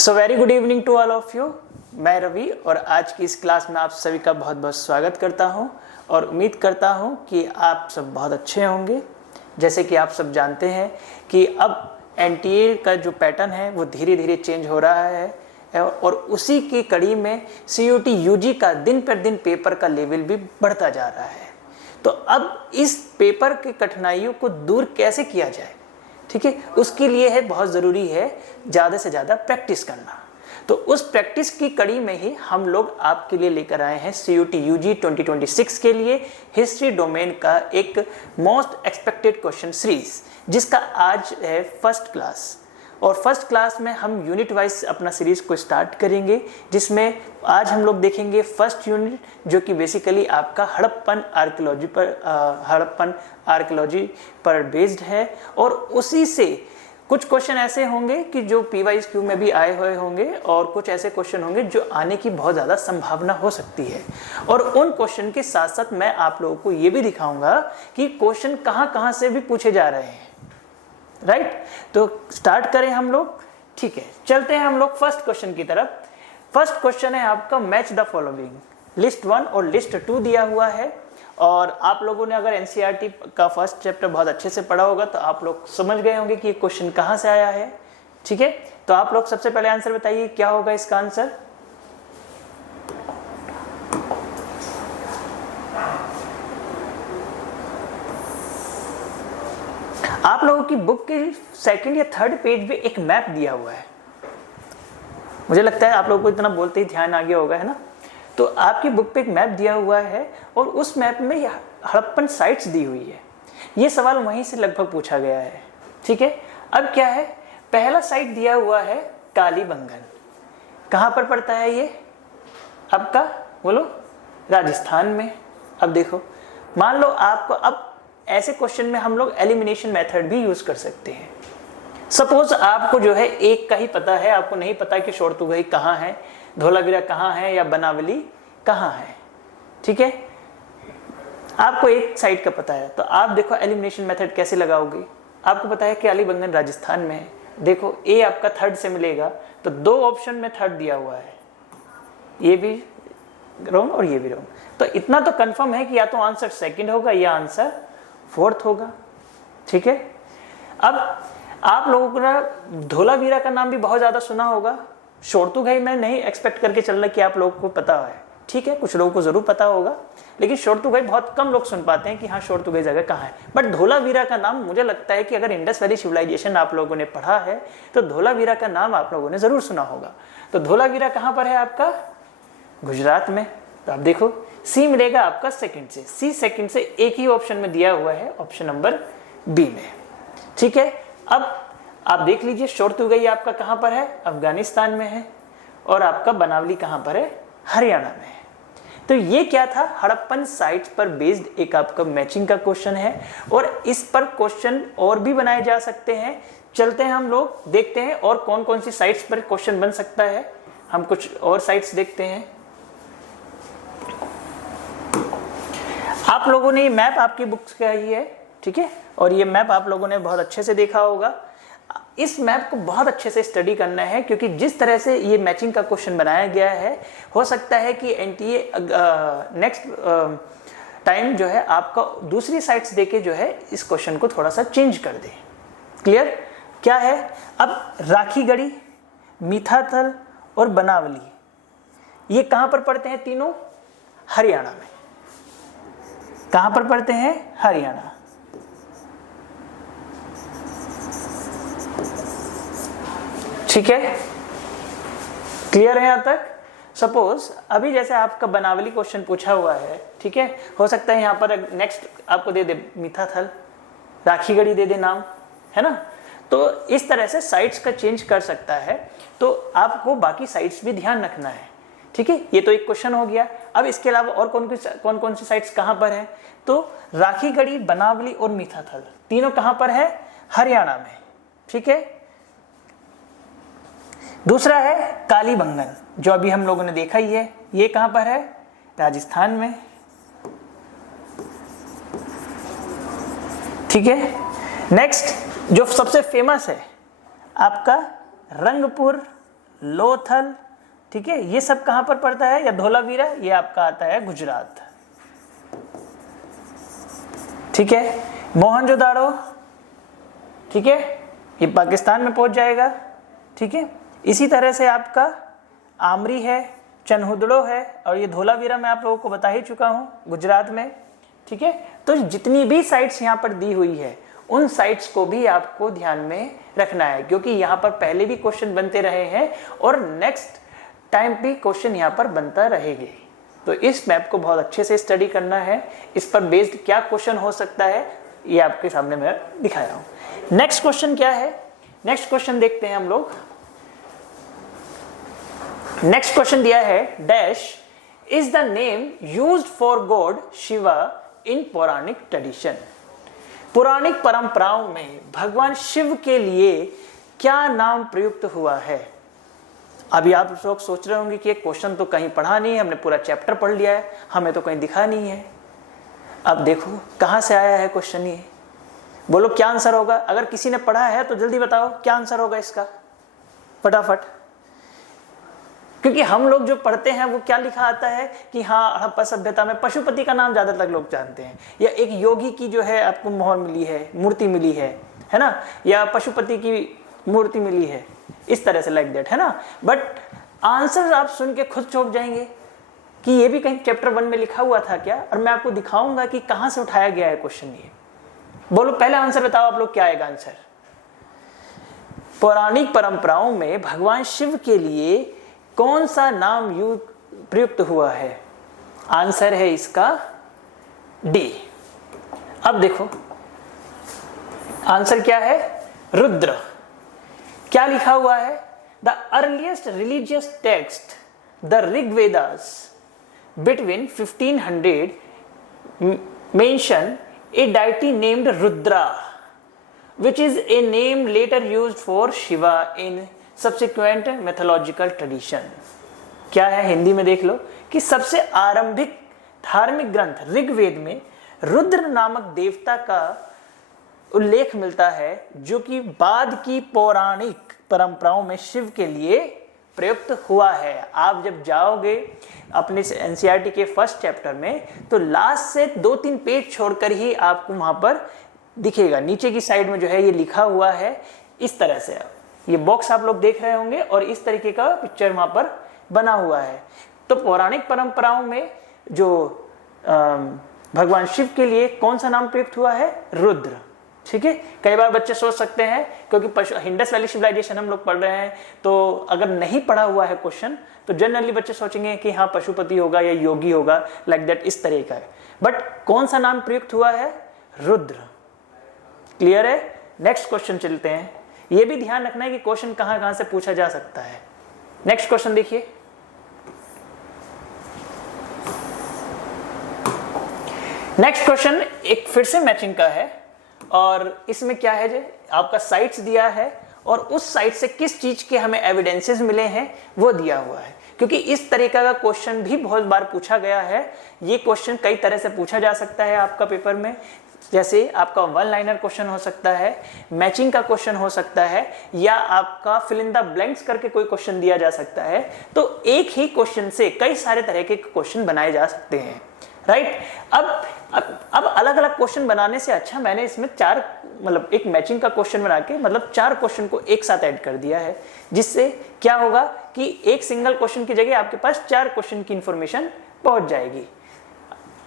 So very good evening to all of you. मैं रवि और आज की इस क्लास में आप सभी का बहुत बहुत स्वागत करता हूं और उम्मीद करता हूं कि आप सब बहुत अच्छे होंगे। जैसे कि आप सब जानते हैं कि अब एनटीए का जो पैटर्न है वो धीरे धीरे चेंज हो रहा है और उसी की कड़ी में सीयूटी यूजी का दिन पर दिन पेपर का लेवल भी बढ़ता जा रहा है। तो अब इस पेपर की कठिनाइयों को दूर कैसे किया जाए, ठीक है, उसके लिए है बहुत ज़रूरी है ज़्यादा से ज़्यादा प्रैक्टिस करना। तो उस प्रैक्टिस की कड़ी में ही हम लोग आपके लिए लेकर आए हैं सीयूटी यूजी 2026 के लिए हिस्ट्री डोमेन का एक मोस्ट एक्सपेक्टेड क्वेश्चन सीरीज, जिसका आज है फर्स्ट क्लास। और फर्स्ट क्लास में हम यूनिट वाइज अपना सीरीज को स्टार्ट करेंगे, जिसमें आज हम लोग देखेंगे फर्स्ट यूनिट जो कि बेसिकली आपका हड़प्पन आर्कियोलॉजी पर बेस्ड है। और उसी से कुछ क्वेश्चन ऐसे होंगे कि जो PYQ में भी आए हुए होंगे और कुछ ऐसे क्वेश्चन होंगे जो आने की बहुत ज़्यादा संभावना हो सकती है। और उन क्वेश्चन के साथ साथ मैं आप लोगों को ये भी दिखाऊंगा कि क्वेश्चन कहाँ से भी पूछे जा रहे हैं। राइट, तो स्टार्ट करें हम लोग। ठीक है, चलते हैं हम लोग फर्स्ट क्वेश्चन की तरफ। फर्स्ट क्वेश्चन है आपका मैच द फॉलोइंग। लिस्ट 1 और लिस्ट 2 दिया हुआ है और आप लोगों ने अगर एनसीईआरटी का फर्स्ट चैप्टर बहुत अच्छे से पढ़ा होगा तो आप लोग समझ गए होंगे कि ये क्वेश्चन कहाँ से आया है। ठीक है, तो आप लोग सबसे पहले आंसर बताइए क्या होगा इसका आंसर। आप लोगों की बुक के सेकंड या थर्ड पेज पे एक मैप दिया हुआ है। मुझे लगता है आप लोगों को इतना बोलते ही ध्यान आ गया होगा, है ना। तो आपकी बुक पे एक मैप दिया हुआ है और उस मैप में हड़प्पन साइट्स दी हुई है। ये सवाल वहीं से लगभग पूछा गया है। ठीक है, अब क्या है, पहला साइट दिया हुआ है कालीबंगन। कहाँ पर पड़ता है ये आपका, बोलो, राजस्थान में। अब देखो, मान लो आपको, अब ऐसे क्वेश्चन में हम लोग एलिमिनेशन मेथड भी यूज कर सकते हैं। सपोज आपको जो है एक का ही पता है, आपको नहीं पता कि शोरतुगई कहाँ है, धोलावीरा कहाँ है या बनावली कहाँ है। ठीक है, आपको एक साइड का पता है तो आप देखो एलिमिनेशन मेथड कैसे लगाओगे। आपको पता है कि कालीबंगन राजस्थान में है। देखो ए आपका थर्ड से मिलेगा तो दो ऑप्शन में थर्ड दिया हुआ है, ये भी रॉन्ग और ये भी रॉन्ग। तो इतना तो कंफर्म है कि या तो आंसर सेकंड होगा या आंसर फोर्थ होगा। ठीक है, अब आप लोगों ने धोलावीरा का नाम भी बहुत ज्यादा सुना होगा। शोरतुगई मैं नहीं एक्सपेक्ट करके चल रहा कि आप लोगों को पता है। ठीक है, कुछ लोगों को जरूर पता होगा, लेकिन शोरतुगई बहुत कम लोग सुन पाते हैं कि हाँ शोरतुगई जगह कहाँ है। बट धोलावीरा का नाम, मुझे लगता है कि अगर इंडस वैली सिविलाइजेशन आप लोगों ने पढ़ा है तो धोलावीरा का नाम आप लोगों ने जरूर सुना होगा। तो धोलावीरा कहाँ पर है आपका, गुजरात में। तो आप देखो सी मिलेगा आपका सेकंड से, सी सेकंड से एक ही ऑप्शन में दिया हुआ है, ऑप्शन नंबर बी में। ठीक है, अब आप देख लीजिए शोरतुगई आपका कहां पर है, अफगानिस्तान में है, और आपका बनावली कहां पर है, हरियाणा में है। तो ये क्या था, हड़प्पन साइट्स पर बेस्ड एक आपका मैचिंग का क्वेश्चन है और इस पर क्वेश्चन और भी बनाए जा सकते हैं। चलते हैं हम लोग देखते हैं और कौन कौन सी साइट्स पर क्वेश्चन बन सकता है। हम कुछ और साइट्स देखते हैं। आप लोगों ने ये मैप आपकी बुक्स का ही है, ठीक है, और ये मैप आप लोगों ने बहुत अच्छे से देखा होगा। इस मैप को बहुत अच्छे से स्टडी करना है क्योंकि जिस तरह से ये मैचिंग का क्वेश्चन बनाया गया है, हो सकता है कि एनटीए नेक्स्ट टाइम जो है आपका दूसरी साइट्स देके जो है इस क्वेश्चन को थोड़ा सा चेंज कर दे। क्लियर, क्या है, अब राखीगढ़ी, मीठाथल और बनावली ये कहां पर पड़ते हैं, तीनों हरियाणा में। कहां पर पड़ते हैं, हरियाणा। ठीक है, क्लियर है यहां तक। सपोज अभी जैसे आपका बनावली क्वेश्चन पूछा हुआ है, ठीक है, हो सकता है यहां पर नेक्स्ट आपको दे दे मीठाथल, राखीगढ़ी दे दे नाम, है ना। तो इस तरह से साइट्स का चेंज कर सकता है, तो आपको बाकी साइट्स भी ध्यान रखना है। ठीक है, ये तो एक क्वेश्चन हो गया। अब इसके अलावा और कौन कौन सी साइट्स कहां पर है, तो राखीगढ़ी, बनावली और मीठाथल तीनों कहां पर है, हरियाणा में। ठीक है, दूसरा है कालीबंगन जो अभी हम लोगों ने देखा ही है, ये कहां पर है, राजस्थान में। ठीक है, नेक्स्ट जो सबसे फेमस है आपका रंगपुर लोथल, ठीक है, ये सब कहां पर पड़ता है, या धोलावीरा, ये आपका आता है गुजरात, ठीक है। मोहनजोदाड़ो, ठीक है, ये पाकिस्तान में पहुंच जाएगा, ठीक है। इसी तरह से आपका आमरी है, चनहुदड़ो है, और ये धोलावीरा मैं आप लोगों को बता ही चुका हूं गुजरात में, ठीक है। तो जितनी भी साइट्स यहां पर दी हुई है उन साइट्स को भी आपको ध्यान में रखना है, क्योंकि यहां पर पहले भी क्वेश्चन बनते रहे हैं और नेक्स्ट टाइम भी क्वेश्चन यहां पर बनता रहेंगे। तो इस मैप को बहुत अच्छे से स्टडी करना है, इस पर बेस्ड क्या क्वेश्चन हो सकता है ये आपके सामने मैं दिखाया हूं। नेक्स्ट क्वेश्चन क्या है, नेक्स्ट क्वेश्चन देखते हैं हम लोग। नेक्स्ट क्वेश्चन दिया है, dash is the name used for god Shiva in पौराणिक ट्रेडिशन। पौराणिक परंपराओं में भगवान शिव के लिए क्या नाम प्रयुक्त हुआ है। अभी आप लोग सोच रहे होंगे कि एक क्वेश्चन तो कहीं पढ़ा नहीं है, हमने पूरा चैप्टर पढ़ लिया है, हमें तो कहीं दिखा नहीं है। अब देखो कहां से आया है क्वेश्चन, ये बोलो क्या आंसर होगा। अगर किसी ने पढ़ा है तो जल्दी बताओ क्या आंसर होगा इसका, फटाफट। क्योंकि हम लोग जो पढ़ते हैं वो क्या लिखा आता है कि हाँ हड़प्पा सभ्यता में पशुपति का नाम ज्यादातर लोग जानते हैं, या एक योगी की जो है आपको मोहर मिली है, मूर्ति मिली है ना, या पशुपति की मूर्ति मिली है, इस तरह से लाइक दैट, है ना। बट आंसर आप सुन के खुद चौंक जाएंगे कि ये भी कहीं चैप्टर 1 में लिखा हुआ था क्या, और मैं आपको दिखाऊंगा कि कहां से उठाया गया है क्वेश्चन। ये बोलो पहले आंसर बताओ आप लोग, क्या आएगा आंसर। पौराणिक परंपराओं में भगवान शिव के लिए कौन सा नाम प्रयुक्त हुआ है। आंसर है इसका डी। अब देखो आंसर क्या है, रुद्र। क्या लिखा हुआ है, the earliest religious text the Rigvedas between 1500 mention a deity named Rudra which is a name later used for Shiva in subsequent mythological tradition। क्या है, हिंदी में देख लो कि सबसे आरंभिक धार्मिक ग्रंथ ऋग्वेद में रुद्र नामक देवता का उल्लेख मिलता है, जो कि बाद की पौराणिक परंपराओं में शिव के लिए प्रयुक्त हुआ है। आप जब जाओगे अपने एनसीईआरटी के फर्स्ट चैप्टर में तो लास्ट से 2-3 पेज छोड़कर ही आपको वहां पर दिखेगा, नीचे की साइड में जो है ये लिखा हुआ है इस तरह से। ये बॉक्स आप लोग देख रहे होंगे और इस तरीके का पिक्चर वहां पर बना हुआ है। तो पौराणिक परंपराओं में जो भगवान शिव के लिए कौन सा नाम प्रयुक्त हुआ है, रुद्र, ठीक है। कई बार बच्चे सोच सकते हैं, क्योंकि इंडस वैली सिविलाइजेशन हम लोग पढ़ रहे हैं, तो अगर नहीं पढ़ा हुआ है क्वेश्चन तो जनरली बच्चे सोचेंगे कि हाँ पशुपति होगा या योगी होगा, लाइक दैट, इस तरह का है। बट कौन सा नाम प्रयुक्त हुआ है, रुद्र। क्लियर है। नेक्स्ट क्वेश्चन चलते हैं। यह भी ध्यान रखना है कि क्वेश्चन कहां कहां से पूछा जा सकता है। नेक्स्ट क्वेश्चन देखिए, नेक्स्ट क्वेश्चन एक फिर से मैचिंग का है, और इसमें क्या है जो आपका साइट्स दिया है और उस साइट से किस चीज के हमें एविडेंसेस मिले हैं वो दिया हुआ है। क्योंकि इस तरीका का क्वेश्चन भी बहुत बार पूछा गया है। ये क्वेश्चन कई तरह से पूछा जा सकता है आपका पेपर में, जैसे आपका 1 लाइनर क्वेश्चन हो सकता है, मैचिंग का क्वेश्चन हो सकता है, या आपका फिल इन द ब्लैंक्स करके कोई क्वेश्चन दिया जा सकता है। तो एक ही क्वेश्चन से कई सारे तरह के क्वेश्चन बनाए जा सकते हैं, राइट। अब अलग अलग क्वेश्चन बनाने से अच्छा मैंने इसमें 4 मतलब एक मैचिंग का क्वेश्चन बना के मतलब 4 क्वेश्चन को एक साथ ऐड कर दिया है, जिससे क्या होगा कि एक सिंगल क्वेश्चन की जगह आपके पास 4 क्वेश्चन की इंफॉर्मेशन पहुंच जाएगी।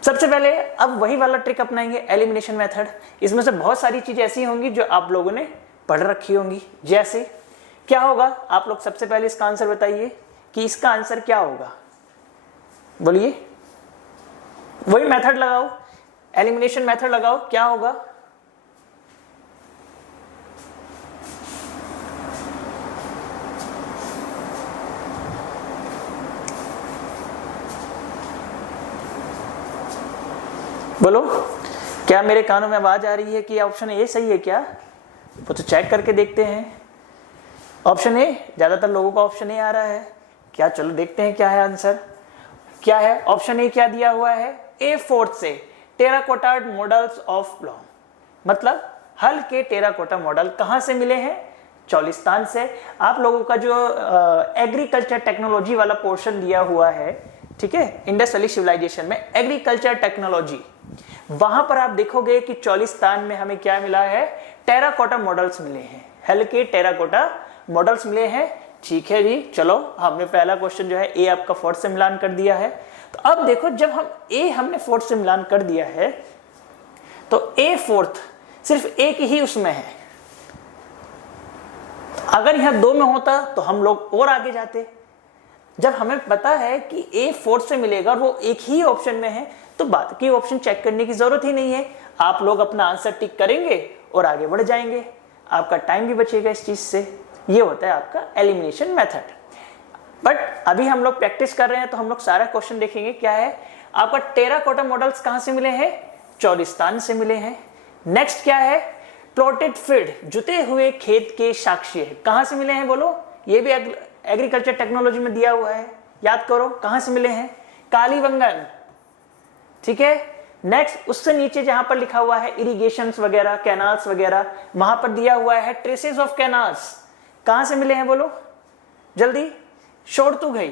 सबसे पहले अब वही वाला ट्रिक अपनाएंगे, एलिमिनेशन मेथड। इसमें से बहुत सारी चीजें ऐसी होंगी जो आप लोगों ने पढ़ रखी होंगी। जैसे क्या होगा, आप लोग सबसे पहले इसका आंसर बताइए कि इसका आंसर क्या होगा, बोलिए। वही मेथड लगाओ, एलिमिनेशन मेथड लगाओ, क्या होगा। बोलो, क्या मेरे कानों में आवाज आ रही है कि ऑप्शन ए सही है क्या? वो तो चेक करके देखते हैं। ऑप्शन ए, ज्यादातर लोगों का ऑप्शन ए आ रहा है क्या? चलो देखते हैं क्या है आंसर। क्या है ऑप्शन ए? क्या दिया हुआ है, A4 से टेराकोटा मॉडल्स ऑफ प्लॉ, मतलब हल के टेराकोटा मॉडल कहां से मिले हैं? चौलिस्तान से। आप लोगों का जो एग्रीकल्चर टेक्नोलॉजी वाला पोर्शन दिया हुआ है, ठीक है, इंडस वैली सिविलाइजेशन में एग्रीकल्चर टेक्नोलॉजी, वहां पर आप देखोगे कि चौलिस्तान में हमें क्या मिला है, टेराकोटा मॉडल्स मिले हैं, हल्के टेराकोटा मॉडल्स मिले हैं। ठीक है जी, चलो हमने पहला क्वेश्चन जो है ए आपका फोर्थ से मिलान कर दिया है। तो अब देखो, जब हमने फोर्थ से मिलान कर दिया है तो ए फोर्थ सिर्फ एक ही उसमें है। अगर यहां 2 में होता तो हम लोग और आगे जाते। जब हमें पता है कि ए फोर्थ से मिलेगा और वो एक ही ऑप्शन में है, तो बात की ऑप्शन चेक करने की जरूरत ही नहीं है। आप लोग अपना आंसर टिक करेंगे और आगे बढ़ जाएंगे, आपका टाइम भी बचेगा इस चीज से। ये होता है आपका एलिमिनेशन मेथड। बट अभी हम लोग प्रैक्टिस कर रहे हैं तो हम लोग सारा क्वेश्चन देखेंगे। क्या है आपका, टेराकोटा मॉडल्स कहां से मिले हैं, चौलिस्तान से मिले हैं। नेक्स्ट क्या है, प्लॉटेड फील्ड, जुते हुए खेत के साक्ष्य कहां से मिले हैं, बोलो। ये भी एग्रीकल्चर टेक्नोलॉजी में दिया हुआ है, याद करो कहां से मिले हैं, कालीबंगन, ठीक है। नेक्स्ट उससे नीचे जहां पर लिखा हुआ है इरिगेशंस वगैरह, कैनाल्स वगैरह, वहां पर दिया हुआ है ट्रेसेस ऑफ कैनाल्स, कहां से मिले हैं बोलो जल्दी, छोड़ तू गई,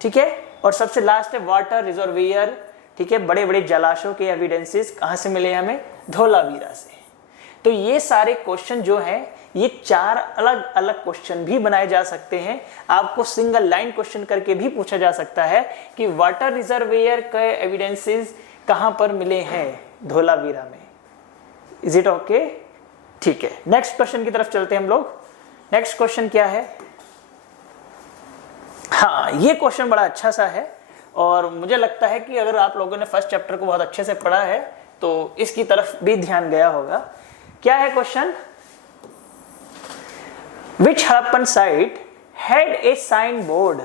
ठीक है। और सबसे लास्ट है वाटर रिजर्वियर, ठीक है, बड़े बड़े जलाशयों के एविडेंसेस कहां से मिले हमें, धोलावीरा से। तो ये सारे क्वेश्चन जो हैं, ये 4 अलग अलग क्वेश्चन भी बनाए जा सकते हैं। आपको सिंगल लाइन क्वेश्चन करके भी पूछा जा सकता है कि वाटर रिजर्वियर के एविडेंसेस कहां पर मिले हैं, धोलावीरा में। इज इट ओके, ठीक है। नेक्स्ट क्वेश्चन की तरफ चलते हैं हम लोग। नेक्स्ट क्वेश्चन क्या है, हाँ ये क्वेश्चन बड़ा अच्छा सा है और मुझे लगता है कि अगर आप लोगों ने फर्स्ट चैप्टर को बहुत अच्छे से पढ़ा है तो इसकी तरफ भी ध्यान गया होगा। क्या है question, which Harappan site had a sign board,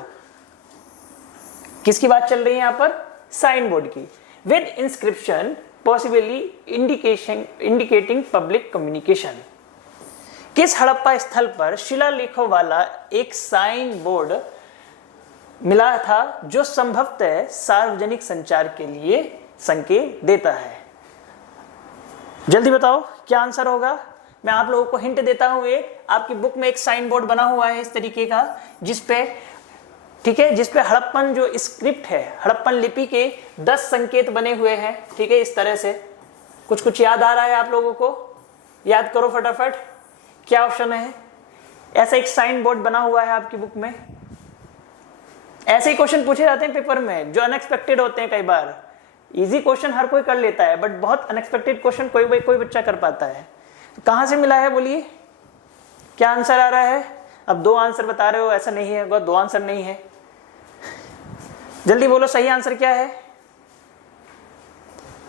किसकी बात चल रही है यहां पर, साइन बोर्ड की, with inscription possibly indicating public communication. किस हड़प्पा स्थल पर शिलालेखों वाला एक साइन बोर्ड मिला था जो संभवतः सार्वजनिक संचार के लिए संकेत देता है। जल्दी बताओ क्या आंसर होगा। मैं आप लोगों को हिंट देता हूं, एक आपकी बुक में एक साइन बोर्ड बना हुआ है इस तरीके का, जिसपे, ठीक है, जिसपे हड़प्पन जो स्क्रिप्ट है, हड़प्पन लिपि के 10 संकेत बने हुए हैं, ठीक है, इस तरह से। कुछ कुछ याद आ रहा है आप लोगों को, याद करो फटाफट, क्या ऑप्शन है। ऐसा एक साइन बोर्ड बना हुआ है आपकी बुक में। ऐसे ही क्वेश्चन पूछे जाते हैं पेपर में जो अनएक्सपेक्टेड होते हैं। कई बार इजी क्वेश्चन हर कोई कर लेता है, बट बहुत अनएक्सपेक्टेड क्वेश्चन कोई बच्चा कर पाता है। तो कहां से मिला है बोलिए, क्या आंसर आ रहा है। अब 2 आंसर बता रहे हो, ऐसा नहीं है, 2 आंसर नहीं है, जल्दी बोलो सही आंसर क्या है।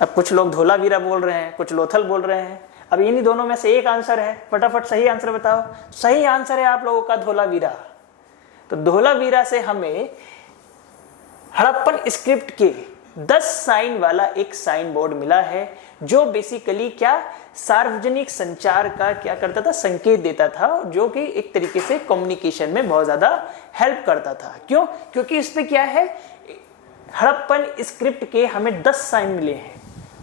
अब कुछ लोग धोलावीरा बोल रहे हैं, कुछ लोथल बोल रहे हैं। अब इन्हीं दोनों में से एक आंसर है, फटाफट सही आंसर बताओ। सही आंसर है आप लोगों का धोलावीरा। तो धोलावीरा से हमें हड़प्पन स्क्रिप्ट के 10 साइन वाला एक साइन बोर्ड मिला है, जो बेसिकली क्या, सार्वजनिक संचार का क्या करता था, संकेत देता था, जो कि एक तरीके से कम्युनिकेशन में बहुत ज्यादा हेल्प करता था। क्यों, क्योंकि इस पे क्या है, हड़प्पन स्क्रिप्ट के हमें 10 साइन मिले हैं,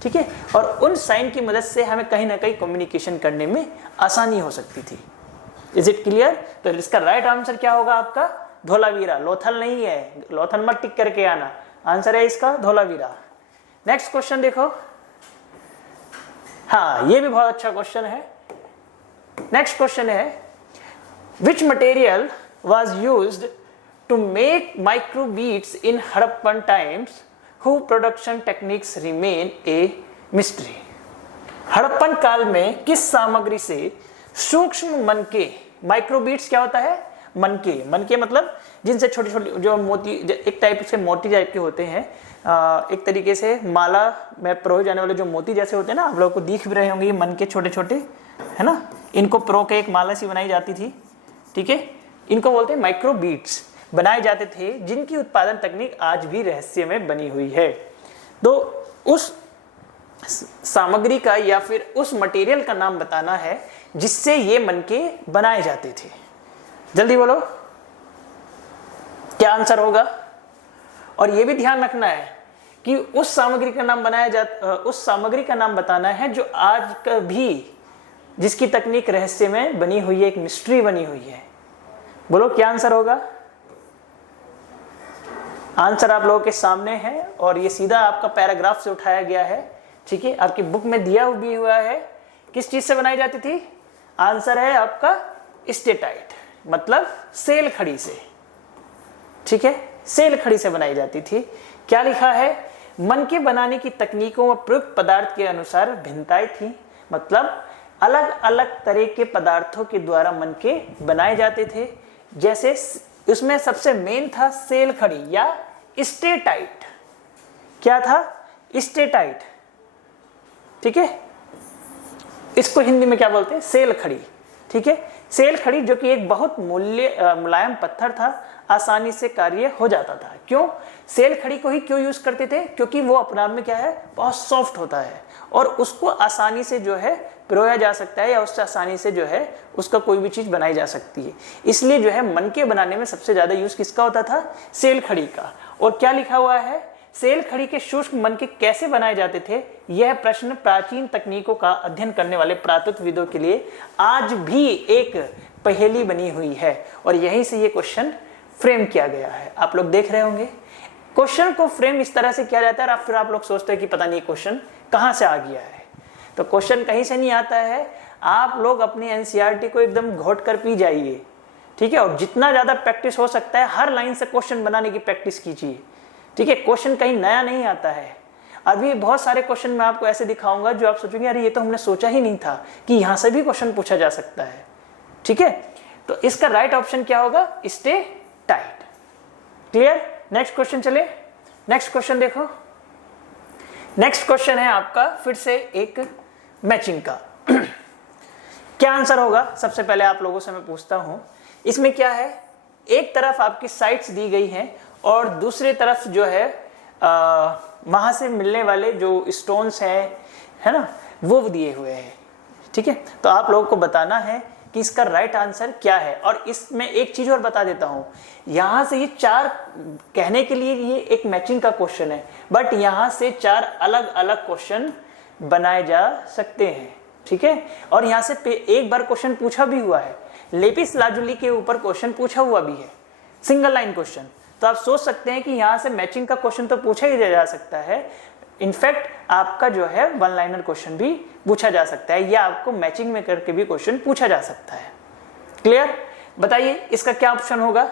ठीक है, और उन साइन की मदद से हमें कहीं ना कहीं कम्युनिकेशन करने में आसानी हो सकती थी। Is it clear. तो इसका राइट आंसर क्या होगा आपका, धोलावीरा, लोथल नहीं है, लोथल मत टिक करके आना, आंसर है इसका धोलावीरा। नेक्स्ट क्वेश्चन देखो, हाँ ये भी बहुत अच्छा क्वेश्चन है। नेक्स्ट क्वेश्चन है, which material was used to make micro beads in Harappan times who production techniques remain a mystery. Harappan काल में किस सामग्री से सूक्ष्म मनके, माइक्रोबीट्स क्या होता है, मनके, मनके मतलब जिनसे छोटे छोटे जो मोती, एक टाइप से मोती टाइप के होते हैं, एक तरीके से माला में परोए जाने वाले जो मोती जैसे होते हैं ना, आप लोगों को दिख भी रहे होंगे, ये मनके छोटे छोटे है ना, इनको परो के एक माला सी बनाई जाती थी, ठीक है, इनको बोलते हैं माइक्रोबीट्स, बनाए जाते थे, जिनकी उत्पादन तकनीक आज भी रहस्य में बनी हुई है। तो उस सामग्री का या फिर उस मटेरियल का नाम बताना है जिससे ये मनके बनाए जाते थे। जल्दी बोलो क्या आंसर होगा। और ये भी ध्यान रखना है कि उस सामग्री का नाम उस सामग्री का नाम बताना है जो आज भी जिसकी तकनीक रहस्य में बनी हुई है, एक मिस्ट्री बनी हुई है। बोलो क्या आंसर होगा? आंसर आप लोगों के सामने है और ये सीधा आपका पैराग्राफ से उठाया गया है। ठीक है, आपकी बुक में दिया भी हुआ है। किस चीज से बनाई जाती थी? आंसर है आपका स्टेटाइट, मतलब सेल खड़ी से। ठीक है, सेल खड़ी से बनाई जाती थी। क्या लिखा है? मन के बनाने की तकनीकों व प्रयुक्त पदार्थ के अनुसार भिन्नताएं थी, मतलब अलग अलग तरह के पदार्थों के द्वारा मन के बनाए जाते थे। जैसे उसमें सबसे मेन था सेल खड़ी या स्टेटाइट। क्या था? स्टेटाइट। ठीक है, इसको हिंदी में क्या बोलते हैं? सेल खड़ी। ठीक है, सेल खड़ी जो कि एक बहुत मुलायम पत्थर था, आसानी से कार्य हो जाता था। क्यों सेल खड़ी को ही क्यों यूज करते थे? क्योंकि वो अपने आप में क्या है, बहुत सॉफ्ट होता है और उसको आसानी से जो है पिरोया जा सकता है या उससे आसानी से जो है उसका कोई भी चीज बनाई जा सकती है। इसलिए जो है मन के बनाने में सबसे ज्यादा यूज किसका होता था? सेल खड़ी का। और क्या लिखा हुआ है? सेल खड़ी के शुष्क मन के कैसे बनाए जाते थे? यह प्रश्न प्राचीन तकनीकों का अध्ययन करने वाले पुरातत्वविदों के लिए आज भी एक पहेली बनी हुई है और यहीं से ये क्वेश्चन फ्रेम किया गया है। आप लोग देख रहे होंगे क्वेश्चन को फ्रेम इस तरह से किया जाता है और फिर आप लोग सोचते हैं कि पता नहीं क्वेश्चन कहां से आ गया है। तो क्वेश्चन कहीं से नहीं आता है, आप लोग अपनी एनसीईआरटी को एकदम घोट कर पी जाइए। ठीक है, और जितना ज्यादा प्रैक्टिस हो सकता है हर लाइन से क्वेश्चन बनाने की प्रैक्टिस कीजिए। ठीक है, क्वेश्चन कहीं नया नहीं आता है। अभी बहुत सारे क्वेश्चन मैं आपको ऐसे दिखाऊंगा जो आप सोचेंगे अरे ये तो हमने सोचा ही नहीं था कि यहां से भी क्वेश्चन पूछा जा सकता है। ठीक है, तो इसका राइट ऑप्शन क्या होगा? Stay tight. Clear? Next question चले। नेक्स्ट क्वेश्चन देखो। नेक्स्ट क्वेश्चन है आपका फिर से एक मैचिंग का। क्या आंसर होगा? सबसे पहले आप लोगों से मैं पूछता हूं, इसमें क्या है? एक तरफ आपकी साइट्स दी गई हैं और दूसरी तरफ जो है वहां से मिलने वाले जो स्टोन्स हैं, है ना, वो दिए हुए हैं। ठीक है, तो आप लोगों को बताना है कि इसका राइट आंसर क्या है। और इसमें एक चीज और बता देता हूं, यहां से ये चार कहने के लिए ये एक मैचिंग का क्वेश्चन है, बट यहां से चार अलग अलग क्वेश्चन बनाए जा सकते हैं। ठीक है, और यहां से एक बार क्वेश्चन पूछा भी हुआ है, लेपिस लाजुली के ऊपर क्वेश्चन पूछा हुआ भी है, सिंगल लाइन क्वेश्चन। तो आप सोच सकते हैं कि यहां से मैचिंग का क्वेश्चन तो पूछा ही जा सकता है। इनफैक्ट आपका जो है वन लाइनर क्वेश्चन भी पूछा जा सकता है या आपको मैचिंग में करके भी क्वेश्चन पूछा जा सकता है। क्लियर? बताइए इसका क्या ऑप्शन होगा?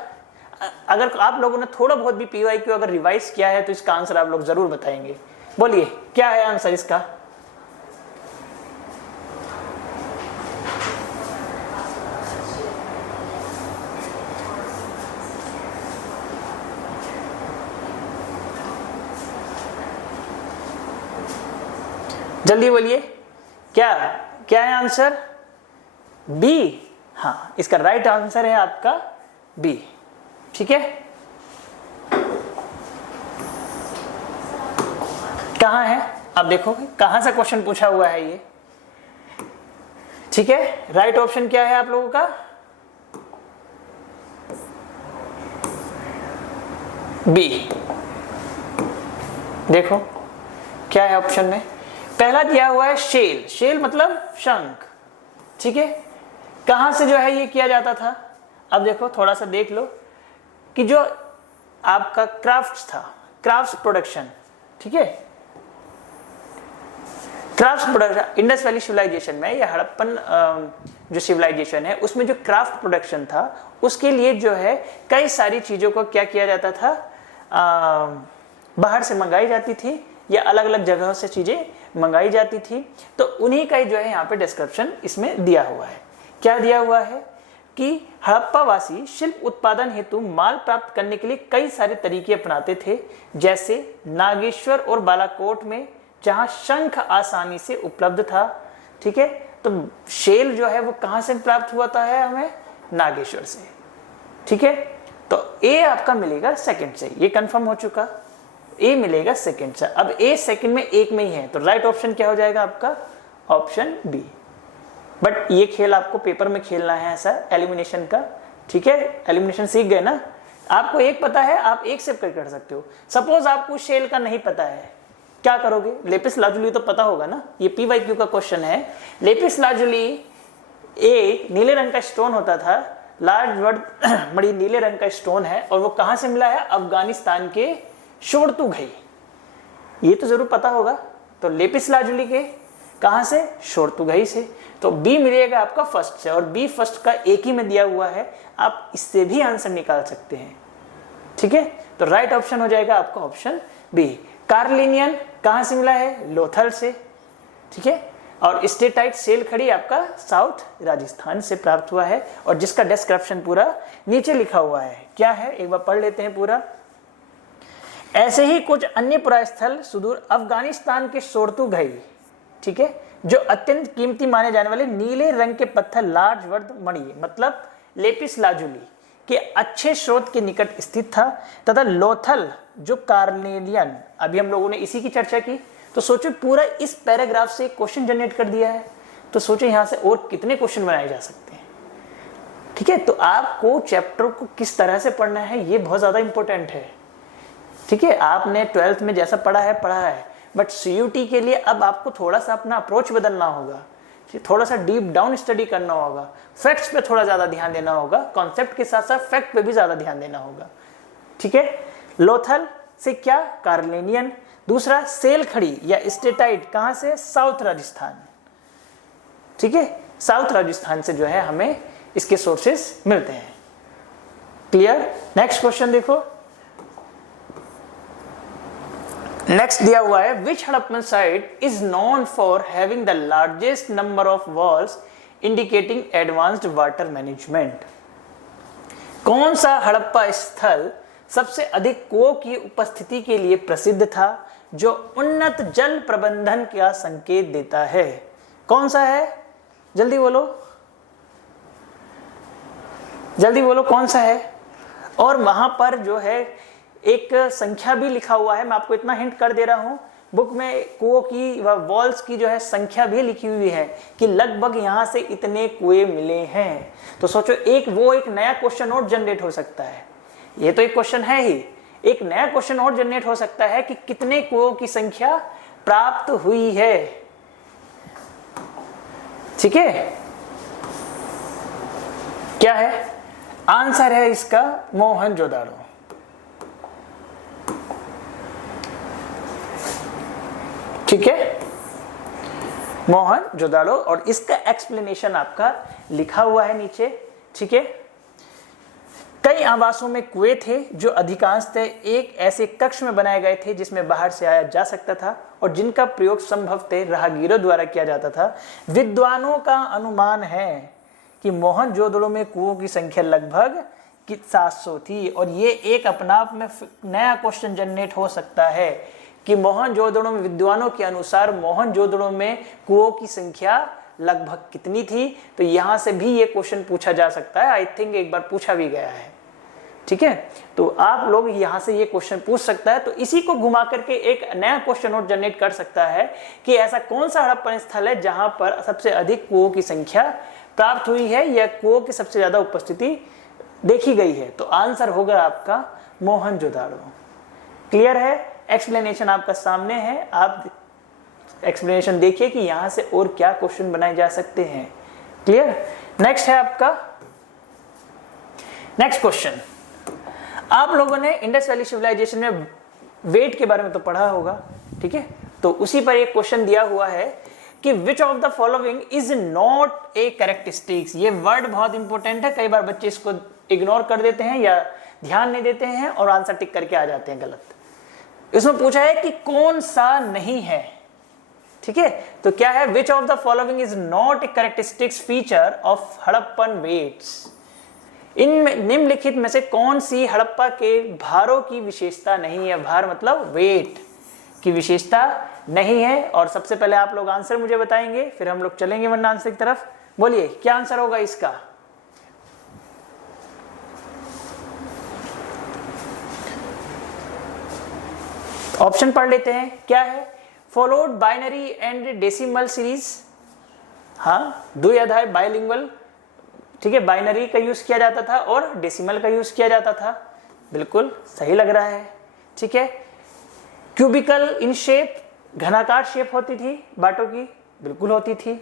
अगर आप लोगों ने थोड़ा बहुत भी पीवाईक्यू अगर रिवाइज किया है तो इसका आंसर आप लोग जरूर बताएंगे। बोलिए क्या है आंसर इसका? जल्दी बोलिए, क्या क्या है आंसर? बी। हाँ, इसका राइट आंसर है आपका बी। ठीक है, कहां है आप देखो, कहां से क्वेश्चन पूछा हुआ है ये। ठीक है, राइट ऑप्शन क्या है आप लोगों का? बी। देखो क्या है ऑप्शन में। पहला दिया हुआ है शेल, शेल मतलब शंख। ठीक है, कहां से जो है ये किया जाता था? अब देखो थोड़ा सा देख लो कि जो आपका क्राफ्ट्स था, क्राफ्ट्स प्रोडक्शन। ठीक है, crafts production Indus valley civilisation में या हड़प्पन जो सिविलाइजेशन है उसमें जो क्राफ्ट प्रोडक्शन था उसके लिए जो है कई सारी चीजों को क्या किया जाता था, बाहर से मंगाई जाती थी या अलग अलग जगहों से चीजें मंगाई जाती थी। तो उन्हीं का ही जो है यहाँ पे डिस्क्रिप्शन इसमें दिया हुआ है। क्या दिया हुआ है कि हड़प्पावासी शिल्प उत्पादन हेतु माल प्राप्त करने के लिए कई सारे तरीके अपनाते थे, जैसे नागेश्वर और बालाकोट में जहां शंख आसानी से उपलब्ध था। ठीक है, तो शेल जो है वो कहां से प्राप्त हुआ था है हमें? नागेश्वर से। ठीक है, तो ए आपका मिलेगा सेकंड से, ये कंफर्म हो चुका। ए मिलेगा सेकंड से। अब ए सेकंड में एक में ही है तो राइट ऑप्शन क्या हो जाएगा आपका? Option B. बट ये खेल आपको पेपर में खेलना है ऐसा एलिमिनेशन का। ठीक है, एलिमिनेशन सीख गए ना? आपको एक पता है, आप एक से कर सकते हो। सपोज आपको शेल का नहीं पता है, क्या करोगे? लेपिस लाजुली तो पता होगा ना, ये पीवाईक्यू का क्वेश्चन है। लेपिस लाजुली एक नीले रंग का स्टोन होता था, लार्ज वर्ड मणि नीले रंग का स्टोन है, और वो कहां से मिला है? अफगानिस्तान के शोरतुघई। ये तो जरूर पता होगा। तो लेपिस लाजुली के कहां से? शोरतुघई से। तो बी मिलेगा आपका फर्स्ट से, और बी फर्स्ट का एक ही में दिया हुआ है, आप इससे भी आंसर निकाल सकते हैं। ठीक है, तो राइट ऑप्शन हो जाएगा आपका ऑप्शन बी। कार्लिनियन कहां से मिला है? लोथल से। ठीक है, और स्टेटाइट सेल खड़ी आपका साउथ राजस्थान से प्राप्त हुआ है, और जिसका डिस्क्रिप्शन पूरा नीचे लिखा हुआ है। क्या है, एक बार पढ़ लेते हैं पूरा। ऐसे ही कुछ अन्य पुरास्थल सुदूर अफगानिस्तान के शोरतुघई, ठीक है, जो अत्यंत कीमती माने जाने वाले नीले रंग के पत्थर लार्ज वर्ड मणि मतलब लेपिस लाजुली के अच्छे स्रोत के निकट स्थित था, तथा लोथल जो कार्नेलियन, अभी हम लोगों ने इसी की चर्चा की। तो सोचो पूरा इस पैराग्राफ से क्वेश्चन जनरेट कर दिया है, तो सोचो यहां से और कितने क्वेश्चन बनाए जा सकते हैं। ठीक है, तो आपको चैप्टर को किस तरह से पढ़ना है ये बहुत ज्यादा इंपॉर्टेंट है। ठीक है, आपने 12th में जैसा पढ़ा है, बट सीयूटी के लिए अब आपको थोड़ा सा अपना अप्रोच बदलना होगा, थोड़ा सा डीप डाउन स्टडी करना होगा, फैक्ट्स पे थोड़ा ज्यादा ध्यान देना होगा, कॉन्सेप्ट के साथ साथ फैक्ट पे भी ज्यादा ध्यान देना होगा। ठीक है, लोथल से क्या? कार्लेनियन। दूसरा सेल खड़ी या स्टेटाइट कहां से? साउथ राजस्थान। ठीक है, साउथ राजस्थान से जो है हमें इसके सोर्सेस मिलते हैं। क्लियर? नेक्स्ट क्वेश्चन देखो। नेक्स्ट दिया हुआ है, which Harappan site is known for having the largest number of walls indicating advanced water management. कौन सा हड़प्पा स्थल सबसे अधिक कुओं की उपस्थिति के लिए प्रसिद्ध था, जो उन्नत जल प्रबंधन का संकेत देता है? कौन सा है? जल्दी बोलो, जल्दी बोलो, कौन सा है? और वहां पर जो है एक संख्या भी लिखा हुआ है, मैं आपको इतना हिंट कर दे रहा हूं, बुक में कुओं की व वॉल्स की जो है संख्या भी लिखी हुई है कि लगभग यहां से इतने कुएं मिले हैं। तो सोचो एक नया क्वेश्चन और जनरेट हो सकता है। ये तो एक क्वेश्चन है ही, एक नया क्वेश्चन और जनरेट हो सकता है कि कितने कुओं की संख्या प्राप्त हुई है। ठीक है, क्या है आंसर? है इसका मोहनजोदाड़ो। ठीक है, मोहनजोदाड़ो, और इसका एक्सप्लेनेशन आपका लिखा हुआ है नीचे। ठीक है, कई आवासों में कुएं थे जो अधिकांशतः एक ऐसे कक्ष में बनाए गए थे जिसमें बाहर से आया जा सकता था, और जिनका प्रयोग संभवतः राहगीरों द्वारा किया जाता था। विद्वानों का अनुमान है कि मोहनजोदड़ो में कुओं की संख्या लगभग 700 थी, और ये एक अपना आप में नया क्वेश्चन जनरेट हो सकता है कि मोहनजोदड़ो में विद्वानों के अनुसार मोहनजोदड़ो में कुओं की संख्या लगभग कितनी थी। तो यहां से भी ये क्वेश्चन पूछा जा सकता है, आई थिंक एक बार पूछा भी गया है। ठीक है, तो आप लोग यहां से ये क्वेश्चन पूछ सकता है, तो इसी को घुमा करके एक नया क्वेश्चन और जनरेट कर सकता है कि ऐसा कौन सा हड़प्पन स्थल है जहां पर सबसे अधिक कुओं की संख्या प्राप्त हुई है या कुओं की सबसे ज्यादा उपस्थिति देखी गई है। तो आंसर होगा आपका मोहनजोदाड़ो। क्लियर है? एक्सप्लेनेशन आपका सामने है, आप एक्सप्लेनेशन देखिए कि यहां से और क्या क्वेश्चन बनाए जा सकते हैं। क्लियर? नेक्स्ट है आपका नेक्स्ट क्वेश्चन। आप लोगों ने इंडस वैली सिविलाइजेशन में वेट के बारे में तो पढ़ा होगा। ठीक है, तो उसी पर एक क्वेश्चन दिया हुआ है कि which of the following is not a characteristics. ये वर्ड बहुत इंपॉर्टेंट है, कई बार बच्चे इसको इग्नोर कर देते हैं या ध्यान नहीं देते हैं और आंसर टिक करके आ जाते हैं गलत। इसमें पूछा है कि कौन सा नहीं है। ठीक है, तो क्या है? Which of the following is not a characteristics feature of Harappan weights. इन निम्नलिखित में से कौन सी हड़प्पा के भारों की विशेषता नहीं है? भार मतलब वेट की विशेषता नहीं है। और सबसे पहले आप लोग आंसर मुझे बताएंगे, फिर हम लोग चलेंगे वरना आंसर की तरफ। बोलिए क्या आंसर होगा इसका? ऑप्शन पढ़ लेते हैं। क्या है? Followed binary and decimal series. हाँ, द्विआधारी बाइलिंगुअल। ठीक है, बाइनरी का यूज किया जाता था और डेसिमल का यूज किया जाता था। बिल्कुल सही लग रहा है। ठीक है, क्यूबिकल इन शेप, घनाकार शेप होती थी बाटों की, बिल्कुल होती थी।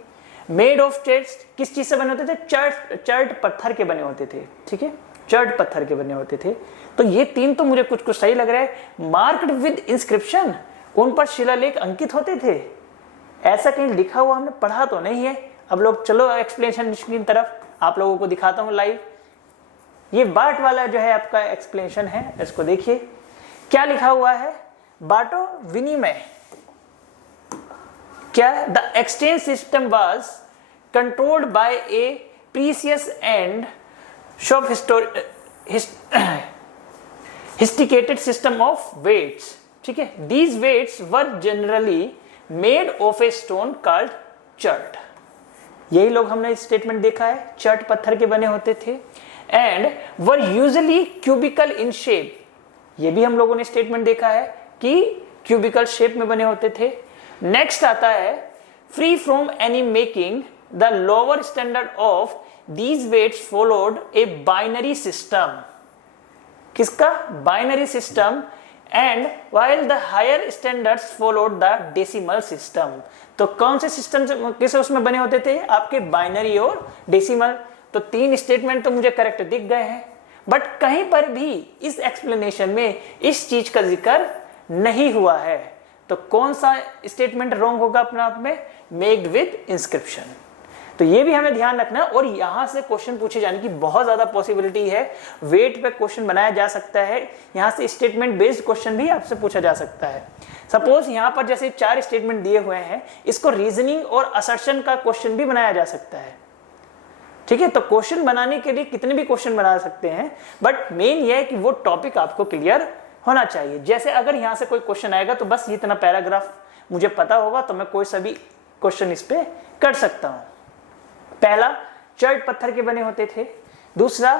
मेड ऑफ चर्ट, किस चीज से बने होते थे? चर्ट पत्थर के बने होते थे, ठीक है, चर्ट पत्थर के बने होते थे। तो ये तीन तो मुझे कुछ कुछ सही लग रहा है। मार्क्ड विद इंस्क्रिप्शन, उन पर शिलालेख अंकित होते थे, ऐसा कहीं लिखा हुआ हमने पढ़ा तो नहीं है। अब लोग चलो एक्सप्लेनेशन की तरफ, आप लोगों को दिखाता हूं लाइव। ये बाट वाला जो है आपका एक्सप्लेनेशन है, इसको देखिए क्या लिखा हुआ है। बाटो विनिमय, क्या? The exchange system was controlled by A precious and sophisticated system of weights, ठीक है। These weights were generally made of a stone called chert, यही लोग हमने स्टेटमेंट देखा है, चर्ट पत्थर के बने होते थे। And were usually cubical in shape, ये भी हम लोगों ने स्टेटमेंट देखा है कि क्यूबिकल शेप में बने होते थे। नेक्स्ट आता है free from any making, the lower standard of these weights followed a binary system, किसका? Binary system. And while the higher standards followed the decimal system, तो कौन से सिस्टम से किस उसमें बने होते थे? आपके बाइनरी और डेसिमल। तो तीन स्टेटमेंट तो मुझे करेक्ट दिख गए हैं, बट कहीं पर भी इस एक्सप्लेनेशन में इस चीज का जिक्र नहीं हुआ है। तो कौन सा स्टेटमेंट रॉन्ग होगा अपने आप में? मेक्ड विद इंस्क्रिप्शन। तो ये भी हमें ध्यान रखना है। और यहां से क्वेश्चन पूछे जाने की बहुत ज्यादा पॉसिबिलिटी है। वेट पे क्वेश्चन बनाया जा सकता है, यहां से स्टेटमेंट बेस्ड क्वेश्चन भी आपसे पूछा जा सकता है। सपोज यहां पर जैसे 4 स्टेटमेंट दिए हुए हैं, इसको रीजनिंग और असर्शन का क्वेश्चन भी बनाया जा सकता है, ठीक है। तो क्वेश्चन बनाने के लिए कितने भी क्वेश्चन बना सकते हैं, बट मेन ये है कि वो टॉपिक आपको क्लियर होना चाहिए। जैसे अगर यहां से कोई क्वेश्चन आएगा तो बस इतना पैराग्राफ मुझे पता होगा तो मैं कोई सा भी क्वेश्चन इस पे कर सकता हूं। पहला चर्ट पत्थर के बने होते थे, दूसरा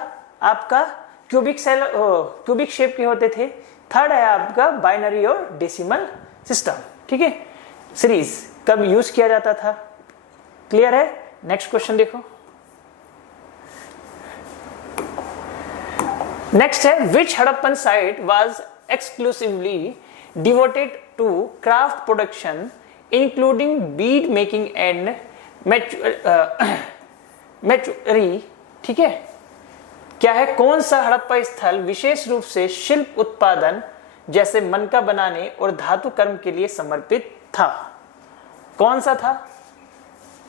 आपका क्यूबिक शेप के होते थे, थर्ड है आपका बाइनरी और डेसिमल सिस्टम, ठीक है। सीरीज कब यूज किया जाता था, क्लियर है। नेक्स्ट क्वेश्चन देखो। नेक्स्ट है which Harappan site was exclusively devoted to craft production including bead making and मैचुरी, ठीक है। क्या है? कौन सा हड़प्पा स्थल विशेष रूप से शिल्प उत्पादन जैसे मनका बनाने और धातु कर्म के लिए समर्पित था? कौन सा था?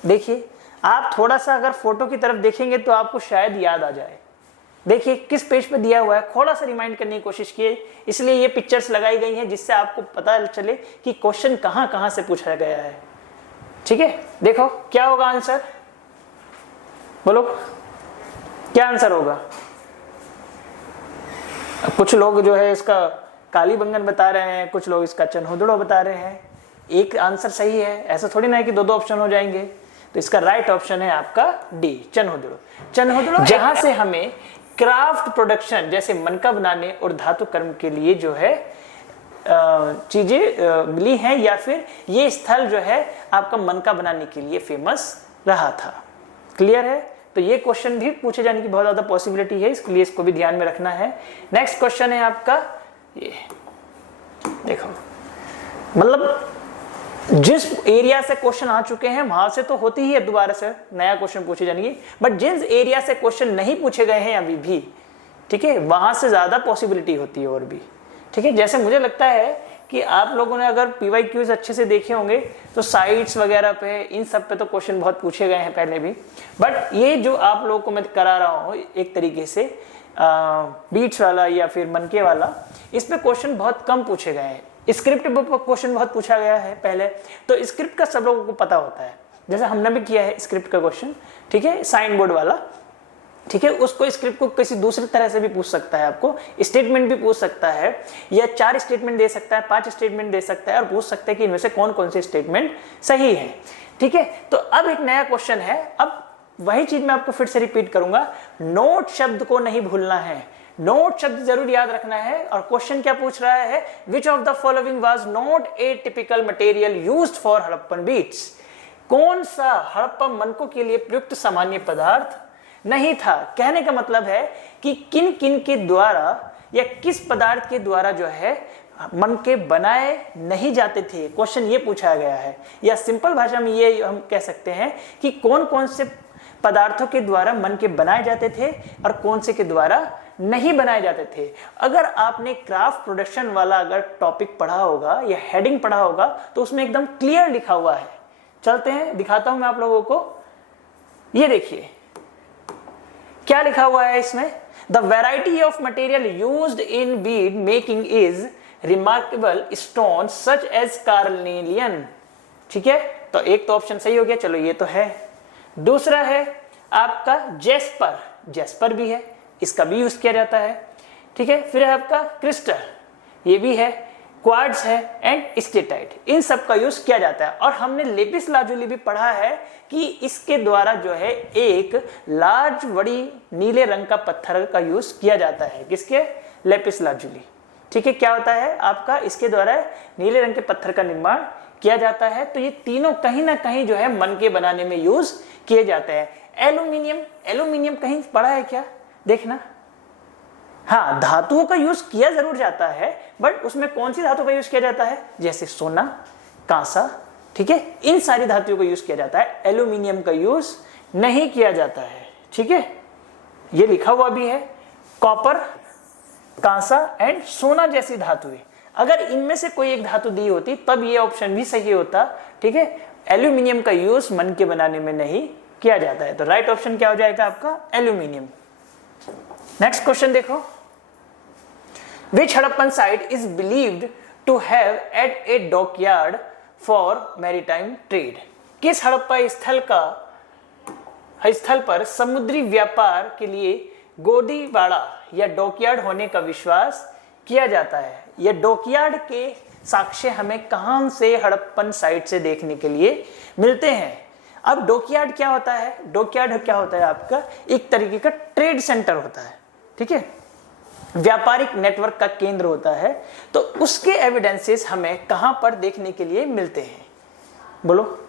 देखिए आप थोड़ा सा अगर फोटो की तरफ देखेंगे तो आपको शायद याद आ जाए। देखिए किस पेज पे दिया हुआ है, थोड़ा सा रिमाइंड करने की कोशिश कीजिए, इसलिए ये पिक्चर्स लगाई गई हैं जिससे आपको पता चले कि क्वेश्चन कहां कहां से पूछा गया है, ठीक है। देखो क्या होगा आंसर, बोलो क्या आंसर होगा। कुछ लोग जो है इसका कालीबंगन बता रहे हैं, कुछ लोग इसका चन्होदड़ो बता रहे हैं। एक आंसर सही है, ऐसा थोड़ी ना है कि दो दो ऑप्शन हो जाएंगे। तो इसका राइट ऑप्शन है आपका डी, चन्होदड़ो। चन्होदड़ो जहां से हमें क्राफ्ट प्रोडक्शन जैसे मनका बनाने और धातु कर्म के लिए जो है चीजें मिली हैं, या फिर ये स्थल जो है आपका मनका बनाने के लिए फेमस रहा था। क्लियर है। तो ये क्वेश्चन भी पूछे जाने की बहुत ज्यादा पॉसिबिलिटी है, इसके लिए इसको भी ध्यान में रखना है। नेक्स्ट क्वेश्चन है आपका ये, देखो मतलब जिस एरिया से क्वेश्चन आ चुके हैं वहां से तो होती ही है दोबारा से नया क्वेश्चन पूछे जाएंगे, बट जिस एरिया से क्वेश्चन नहीं पूछे गए हैं अभी भी, ठीक है, वहां से ज्यादा पॉसिबिलिटी होती है और भी, ठीक है। जैसे मुझे लगता है कि आप लोगों ने अगर PYQs अच्छे से देखे होंगे तो साइट्स वगैरह पे इन सब पे तो क्वेश्चन बहुत पूछे गए हैं पहले भी, बट ये जो आप लोगों को मैं करा रहा हूँ एक तरीके से बीट्स वाला या फिर मनके वाला, इस पे क्वेश्चन बहुत कम पूछे गए हैं। स्क्रिप्ट पर क्वेश्चन बहुत पूछा गया है पहले, तो स्क्रिप्ट का सब लोगों को पता होता है, जैसे हमने भी किया है स्क्रिप्ट का क्वेश्चन, ठीक है, साइन बोर्ड वाला, ठीक है। उसको स्क्रिप्ट को किसी दूसरी तरह से भी पूछ सकता है, आपको स्टेटमेंट भी पूछ सकता है, या 4 स्टेटमेंट दे सकता है, 5 स्टेटमेंट दे सकता है, और पूछ सकता है कि इनमें से कौन कौन से स्टेटमेंट सही है, ठीक है। तो अब एक नया क्वेश्चन है, अब वही चीज मैं आपको फिर से रिपीट करूंगा, नोट शब्द को नहीं भूलना है, नोट शब्द जरूर याद रखना है। और क्वेश्चन क्या पूछ रहा है, which of the following was not a typical material used for Harappan beads, कौन सा हड़प्पा मनकों के लिए प्रयुक्त सामान्य पदार्थ नहीं था। कहने का मतलब है कि किन किन के द्वारा या किस पदार्थ के द्वारा जो है मन के बनाए नहीं जाते थे, क्वेश्चन ये पूछा गया है। या सिंपल भाषा में ये हम कह सकते हैं कि कौन कौन से पदार्थों के द्वारा मन के बनाए जाते थे और कौन से के द्वारा नहीं बनाए जाते थे। अगर आपने क्राफ्ट प्रोडक्शन वाला अगर टॉपिक पढ़ा होगा या हेडिंग पढ़ा होगा तो उसमें एकदम क्लियर लिखा हुआ है। चलते हैं, दिखाता हूं मैं आप लोगों को। ये देखिए क्या लिखा हुआ है इसमें, the variety of material used in bead making is remarkable stone such as carnelian. ठीक है, तो एक तो ऑप्शन सही हो गया, चलो ये तो है। दूसरा है आपका जेस्पर, जेस्पर भी है, इसका भी यूज किया जाता है। ठीक है, फिर है आपका क्रिस्टल, ये भी है, क्वार्ट्ज है एंड स्टेटाइट, इन सब का यूज किया जाता है। और हमने लेपिस लाजुली भी पढ़ा है कि इसके द्वारा जो है एक लार्ज बड़ी नीले रंग का पत्थर का यूज किया जाता है। किसके? Lapis lazuli. ठीक है, क्या होता है आपका, इसके द्वारा नीले रंग के पत्थर का निर्माण किया जाता है। तो ये तीनों कहीं ना कहीं जो है मन के बनाने में यूज किए जाते हैं। एल्यूमिनियम, एल्यूमिनियम कहीं पढ़ा है क्या? देखना, हाँ धातुओं का यूज किया जरूर जाता है, बट उसमें कौन सी धातु का यूज किया जाता है? जैसे सोना, कांसा, ठीक है, इन सारी धातुओं का यूज किया जाता है, एल्यूमिनियम का यूज नहीं किया जाता है। ठीक है, ये लिखा हुआ भी है, कॉपर, कांसा एंड सोना जैसी धातुएं। अगर इनमें से कोई एक धातु दी होती तब ये ऑप्शन भी सही होता। ठीक है, एल्यूमिनियम का यूज मन के बनाने में नहीं किया जाता है, तो राइट ऑप्शन क्या हो जाएगा आपका? एल्यूमिनियम। नेक्स्ट क्वेश्चन देखो, which Harappan site is believed to have at a dockyard for maritime trade. किस हड़प्पा स्थल पर समुद्री व्यापार के लिए गोदीवाड़ा या डॉकयार्ड होने का विश्वास किया जाता है? या डॉकयार्ड के साक्ष्य हमें कहां से हड़प्पन साइट से देखने के लिए मिलते हैं? अब डॉकयार्ड क्या होता है? डॉकयार्ड क्या होता है आपका? एक तरीके का ट्रेड सेंटर होता है। ठीक है, व्यापारिक नेटवर्क का केंद्र होता है। तो उसके एविडेंसेस हमें कहां पर देखने के लिए मिलते हैं? बोलो।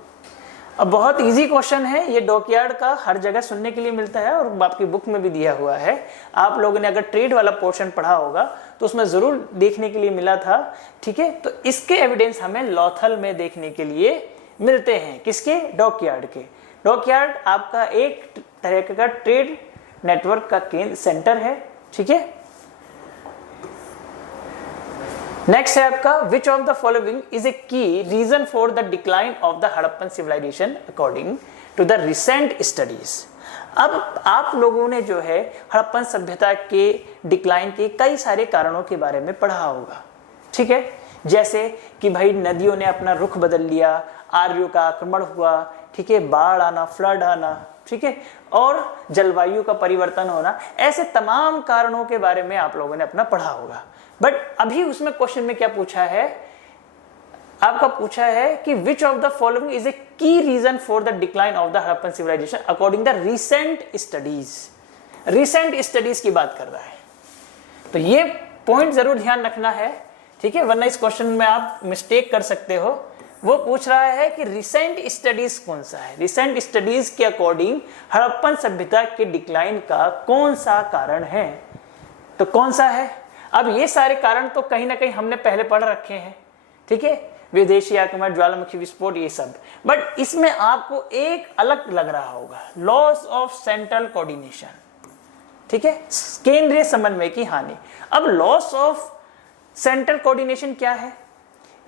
अब बहुत इजी क्वेश्चन है ये, डॉकयार्ड का हर जगह सुनने के लिए मिलता है और आपकी बुक में भी दिया हुआ है। आप लोगों ने अगर ट्रेड वाला पोर्शन पढ़ा होगा तो उसमें जरूर देखने के लिए मिला था। ठीक है, तो इसके एविडेंस हमें लॉथल में देखने के लिए मिलते हैं। किसके? डॉकयार्ड के। डॉकयार्ड आपका एक तरह का ट्रेड नेटवर्क का केंद्र सेंटर है। ठीक है, नेक्स्ट है आपका, which of the following is a key reason for the decline of the Harappan civilisation according to the recent studies. अब आप लोगों ने जो है हड़प्पन सभ्यता के डिक्लाइन के कई सारे कारणों के बारे में पढ़ा होगा। ठीक है, जैसे कि भाई नदियों ने अपना रुख बदल लिया, आर्यों का आक्रमण हुआ, ठीक है, बाढ़ आना, फ्लड आना, ठीक है, और जलवायु का परिवर्तन होना, ऐसे तमाम कारणों के बारे में आप लोगों ने अपना पढ़ा होगा। बट अभी उसमें क्वेश्चन में क्या पूछा है आपका? पूछा है कि which of the following is a key reason for the decline of the Harappan civilisation according the recent studies. Recent studies की बात कर रहा है, तो ये पॉइंट जरूर ध्यान रखना है। ठीक है, वरना इस क्वेश्चन में आप मिस्टेक कर सकते हो। वो पूछ रहा है कि रिसेंट स्टडीज कौन सा है, रिसेंट स्टडीज के अकॉर्डिंग हड़प्पन सभ्यता के डिक्लाइन का कौन सा कारण है? तो कौन सा है? अब ये सारे कारण तो कहीं ना कहीं हमने पहले पढ़ रखे हैं। ठीक है, विदेशी आक्रमण, ज्वालामुखी विस्फोट, ये सब। बट इसमें आपको एक अलग लग रहा होगा, लॉस ऑफ सेंट्रल कोऑर्डिनेशन। ठीक है, केंद्रीय समन्वय की हानि। अब लॉस ऑफ सेंट्रल कोऑर्डिनेशन क्या है?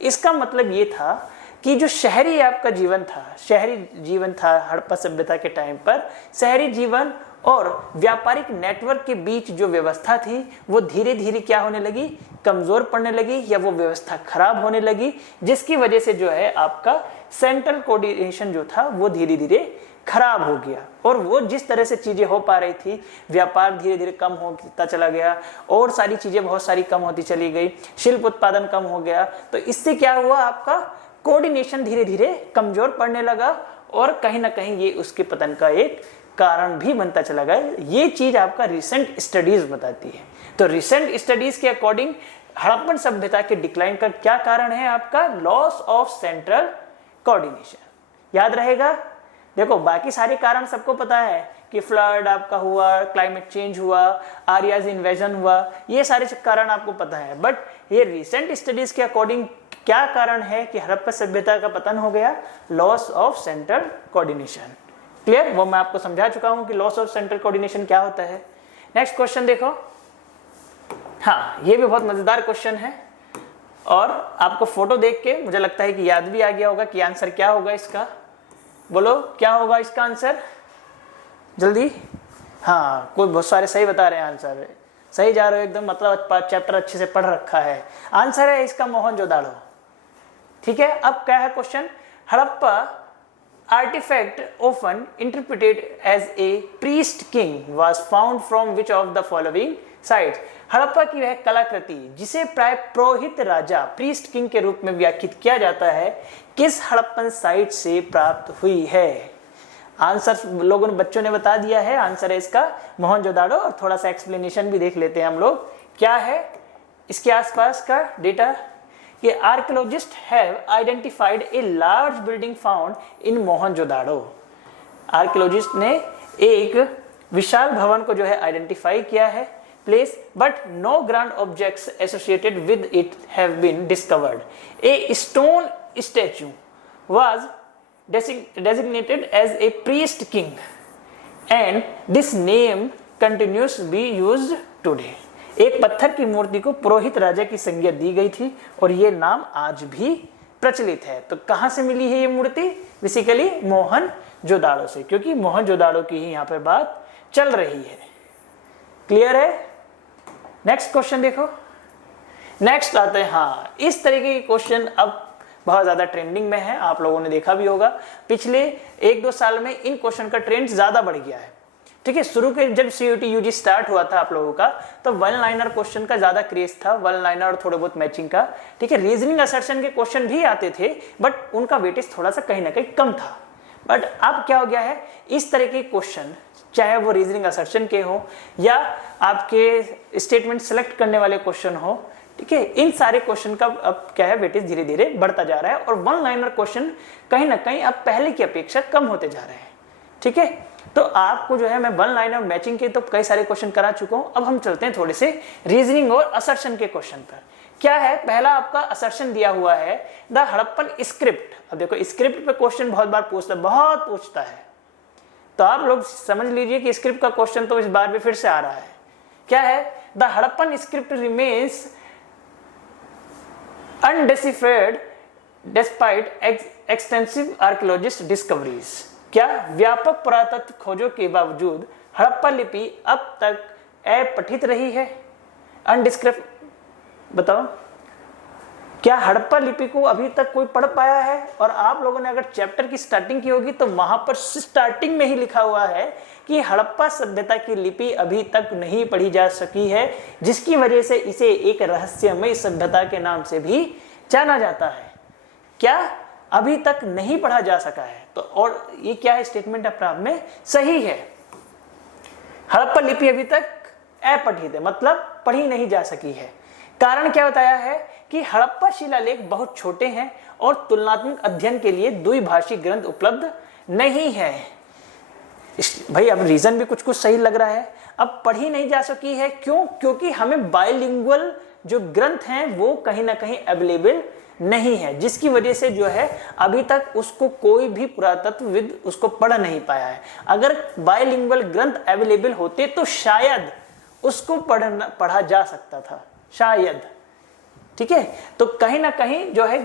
इसका मतलब ये था कि जो शहरी आपका जीवन था, शहरी जीवन था हड़प्पा सभ्यता के टाइम पर, शहरी जीवन और व्यापारिक नेटवर्क के बीच जो व्यवस्था थी वो धीरे धीरे क्या होने लगी? कमजोर पड़ने लगी, या वो व्यवस्था खराब होने लगी, जिसकी वजह से जो है आपका सेंट्रल कोऑर्डिनेशन जो था वो धीरे धीरे खराब हो गया। और वो जिस तरह से चीजें हो पा रही थी, व्यापार धीरे धीरे कम होता चला गया और सारी चीजें बहुत सारी कम होती चली गई, शिल्प उत्पादन कम हो गया। तो इससे क्या हुआ? आपका कोऑर्डिनेशन धीरे धीरे कमजोर पड़ने लगा और कहीं ना कहीं ये उसके पतन का एक कारण भी बनता चला गया। ये चीज आपका रिसेंट स्टडीज बताती है। तो रिसेंट स्टडीज के अकॉर्डिंग हड़प्पन सभ्यता के डिक्लाइन का क्या कारण है? आपका लॉस ऑफ सेंट्रल कोऑर्डिनेशन। याद रहेगा? देखो बाकी सारे कारण सबको पता है कि फ्लड आपका हुआ, क्लाइमेट चेंज हुआ, आर्याज इन्वेजन हुआ, ये सारे कारण आपको पता है। बट ये रिसेंट स्टडीज के अकॉर्डिंग क्या कारण है कि हड़प्पा सभ्यता का पतन हो गया? Loss of central coordination. Clear? वो मैं आपको समझा चुका हूं कि लॉस ऑफ सेंट्रल कोऑर्डिनेशन क्या होता है। नेक्स्ट क्वेश्चन देखो। हाँ, ये भी बहुत मजेदार क्वेश्चन है और आपको फोटो देख के मुझे लगता है कि याद भी आ गया होगा कि आंसर क्या होगा इसका। बोलो क्या होगा इसका आंसर जल्दी। हाँ, कोई बहुत सारे सही बता रहे हैं आंसर, सही जा रहे हो एकदम, मतलब चैप्टर अच्छे से पढ़ रखा है। आंसर है इसका मोहनजोदाड़ो। ठीक है, अब क्या है question? Harappa artifact often interpreted as a priest king was found from which of the following sites? Harappa की वह कलाकृति जिसे प्राय पुरोहित राजा प्रीस्ट किंग के रूप में व्याख्यात किया जाता है, किस हड़प्पन साइट से प्राप्त हुई है? आंसर लोगों ने, बच्चों ने बता दिया है। आंसर है इसका मोहनजोदाड़ो। और थोड़ा सा एक्सप्लेनेशन भी देख लेते हैं हम लोग, क्या है इसके आसपास का डेटा। कि archaeologist have identified a large building found in Mohenjodaro. Archaeologist ने एक विशाल भवन को जो है आइडेंटिफाई किया है place, but no grand objects associated with it have been discovered. A stone statue was designated as a priest king and this name continues to be used today। एक पत्थर की मूर्ति को पुरोहित राजा की संज्ञा दी गई थी और ये नाम आज भी प्रचलित है। तो कहां से मिली है ये मूर्ति? बेसिकली मोहनजोदाड़ो से, क्योंकि मोहनजोदाड़ो की ही यहां पर बात चल रही है। क्लियर है? नेक्स्ट क्वेश्चन देखो। नेक्स्ट आते हैं, हाँ, इस तरीके के क्वेश्चन अब बहुत ज्यादा ट्रेंडिंग में है, आप लोगों ने देखा भी होगा। पिछले 1-2 साल में इन क्वेश्चन का ट्रेंड ज्यादा बढ़ गया है। ठीक है, शुरू के जब सीयूटी यूजी स्टार्ट हुआ था आप लोगों का, तो वन लाइनर क्वेश्चन का ज्यादा क्रेज था, वन लाइनर और थोड़े बहुत मैचिंग का। ठीक है, रीजनिंग असर्शन के क्वेश्चन भी आते थे, बट उनका वेटेज थोड़ा सा कहीं ना कहीं कम था। बट अब क्या हो गया है, इस तरह के क्वेश्चन, चाहे वो रीजनिंग असर्शन के हो या आपके स्टेटमेंट सेलेक्ट करने वाले क्वेश्चन हो, ठीक है, इन सारे क्वेश्चन का अब क्या है, वेटेज धीरे धीरे बढ़ता जा रहा है और वन लाइनर क्वेश्चन कहीं ना कहीं अब पहले की अपेक्षा कम होते जा रहे हैं। ठीक है, तो आपको जो है मैं वन लाइनर मैचिंग के तो कई सारे क्वेश्चन करा चुका हूं। अब हम चलते हैं थोड़े से रीजनिंग और असर्शन के क्वेश्चन पर। क्या है, पहला आपका असर्शन दिया हुआ है, द हड़प्पन स्क्रिप्ट। अब देखो, स्क्रिप्ट पे क्वेश्चन बहुत बार पूछता है, तो आप लोग समझ लीजिए कि स्क्रिप्ट का क्वेश्चन तो इस बार भी फिर से आ रहा है। क्या है, the Harappan script remains undeciphered despite extensive archaeologist discoveries। क्या व्यापक पुरातत्व खोजों के बावजूद हड़प्पा लिपि अब तक अपठित रही है? अनडिस्क्रिप्ट, बताओ, क्या हड़प्पा लिपि को अभी तक कोई पढ़ पाया है? और आप लोगों ने अगर चैप्टर की स्टार्टिंग की होगी तो वहां पर स्टार्टिंग में ही लिखा हुआ है कि हड़प्पा सभ्यता की लिपि अभी तक नहीं पढ़ी जा सकी है, जिसकी वजह से इसे एक रहस्यमय सभ्यता के नाम से भी जाना जाता है। क्या अभी तक नहीं पढ़ा जा सका है? तो और ये क्या है, स्टेटमेंट अपराध में सही है। हड़प्पा लिपि अभी तक अपठित है, मतलब पढ़ी नहीं जा सकी है। कारण क्या बताया है कि हड़प्पा शिलालेख बहुत छोटे हैं और तुलनात्मक अध्ययन के लिए द्विभाषी ग्रंथ उपलब्ध नहीं है। भाई अब रीजन भी कुछ कुछ सही लग रहा है। अब पढ़ी नहीं जा सकी है, क्यों? क्योंकि हमें बाइलिंगुअल जो ग्रंथ हैं वो कहीं ना कहीं अवेलेबल नहीं है, जिसकी वजह से जो है अभी तक उसको कोई भी पुरातत्वविद उसको पढ़ नहीं पाया है। अगर बाइलिंगुअल ग्रंथ अवेलेबल होते तो शायद उसको पढ़ा जा सकता था, शायद। ठीक है, तो कहीं ना कहीं जो है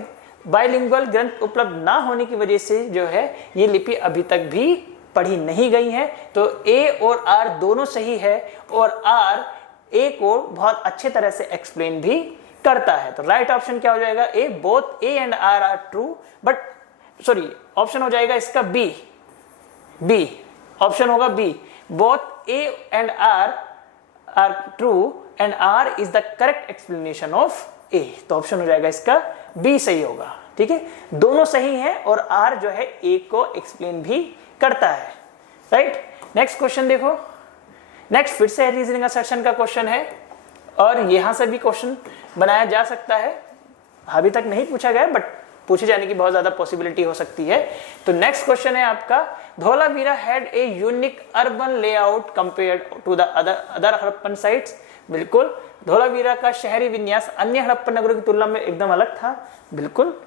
बाइलिंगुअल ग्रंथ उपलब्ध ना होने की वजह से जो है ये लिपि अभी तक भी पढ़ी नहीं गई है। तो ए और आर दोनों सही है और आर ए को बहुत अच्छे तरह से एक्सप्लेन भी करता है। तो राइट ऑप्शन क्या हो जाएगा? A, both A and R are true, but sorry, option हो जाएगा इसका बी। बी ऑप्शन होगा B, both A and R are true and R is the correct explanation of A. तो ऑप्शन हो जाएगा इसका बी सही होगा। ठीक है, दोनों सही हैं और आर जो है ए को एक्सप्लेन भी करता है। राइट, नेक्स्ट क्वेश्चन देखो। नेक्स्ट फिर से रीजनिंग असर्शन का क्वेश्चन है और यहां से भी क्वेश्चन बनाया जा सकता है। अभी तक नहीं पूछा गया बट पूछे जाने की बहुत ज्यादा पॉसिबिलिटी हो सकती है। तो नेक्स्ट क्वेश्चन है आपका, Dholavira had a unique urban layout compared to the other Harappan sites. बिल्कुल, धोलावीरा का शहरी विन्यास अन्य हड़प्पन नगरों की तुलना में एकदम अलग था। बिल्कुल,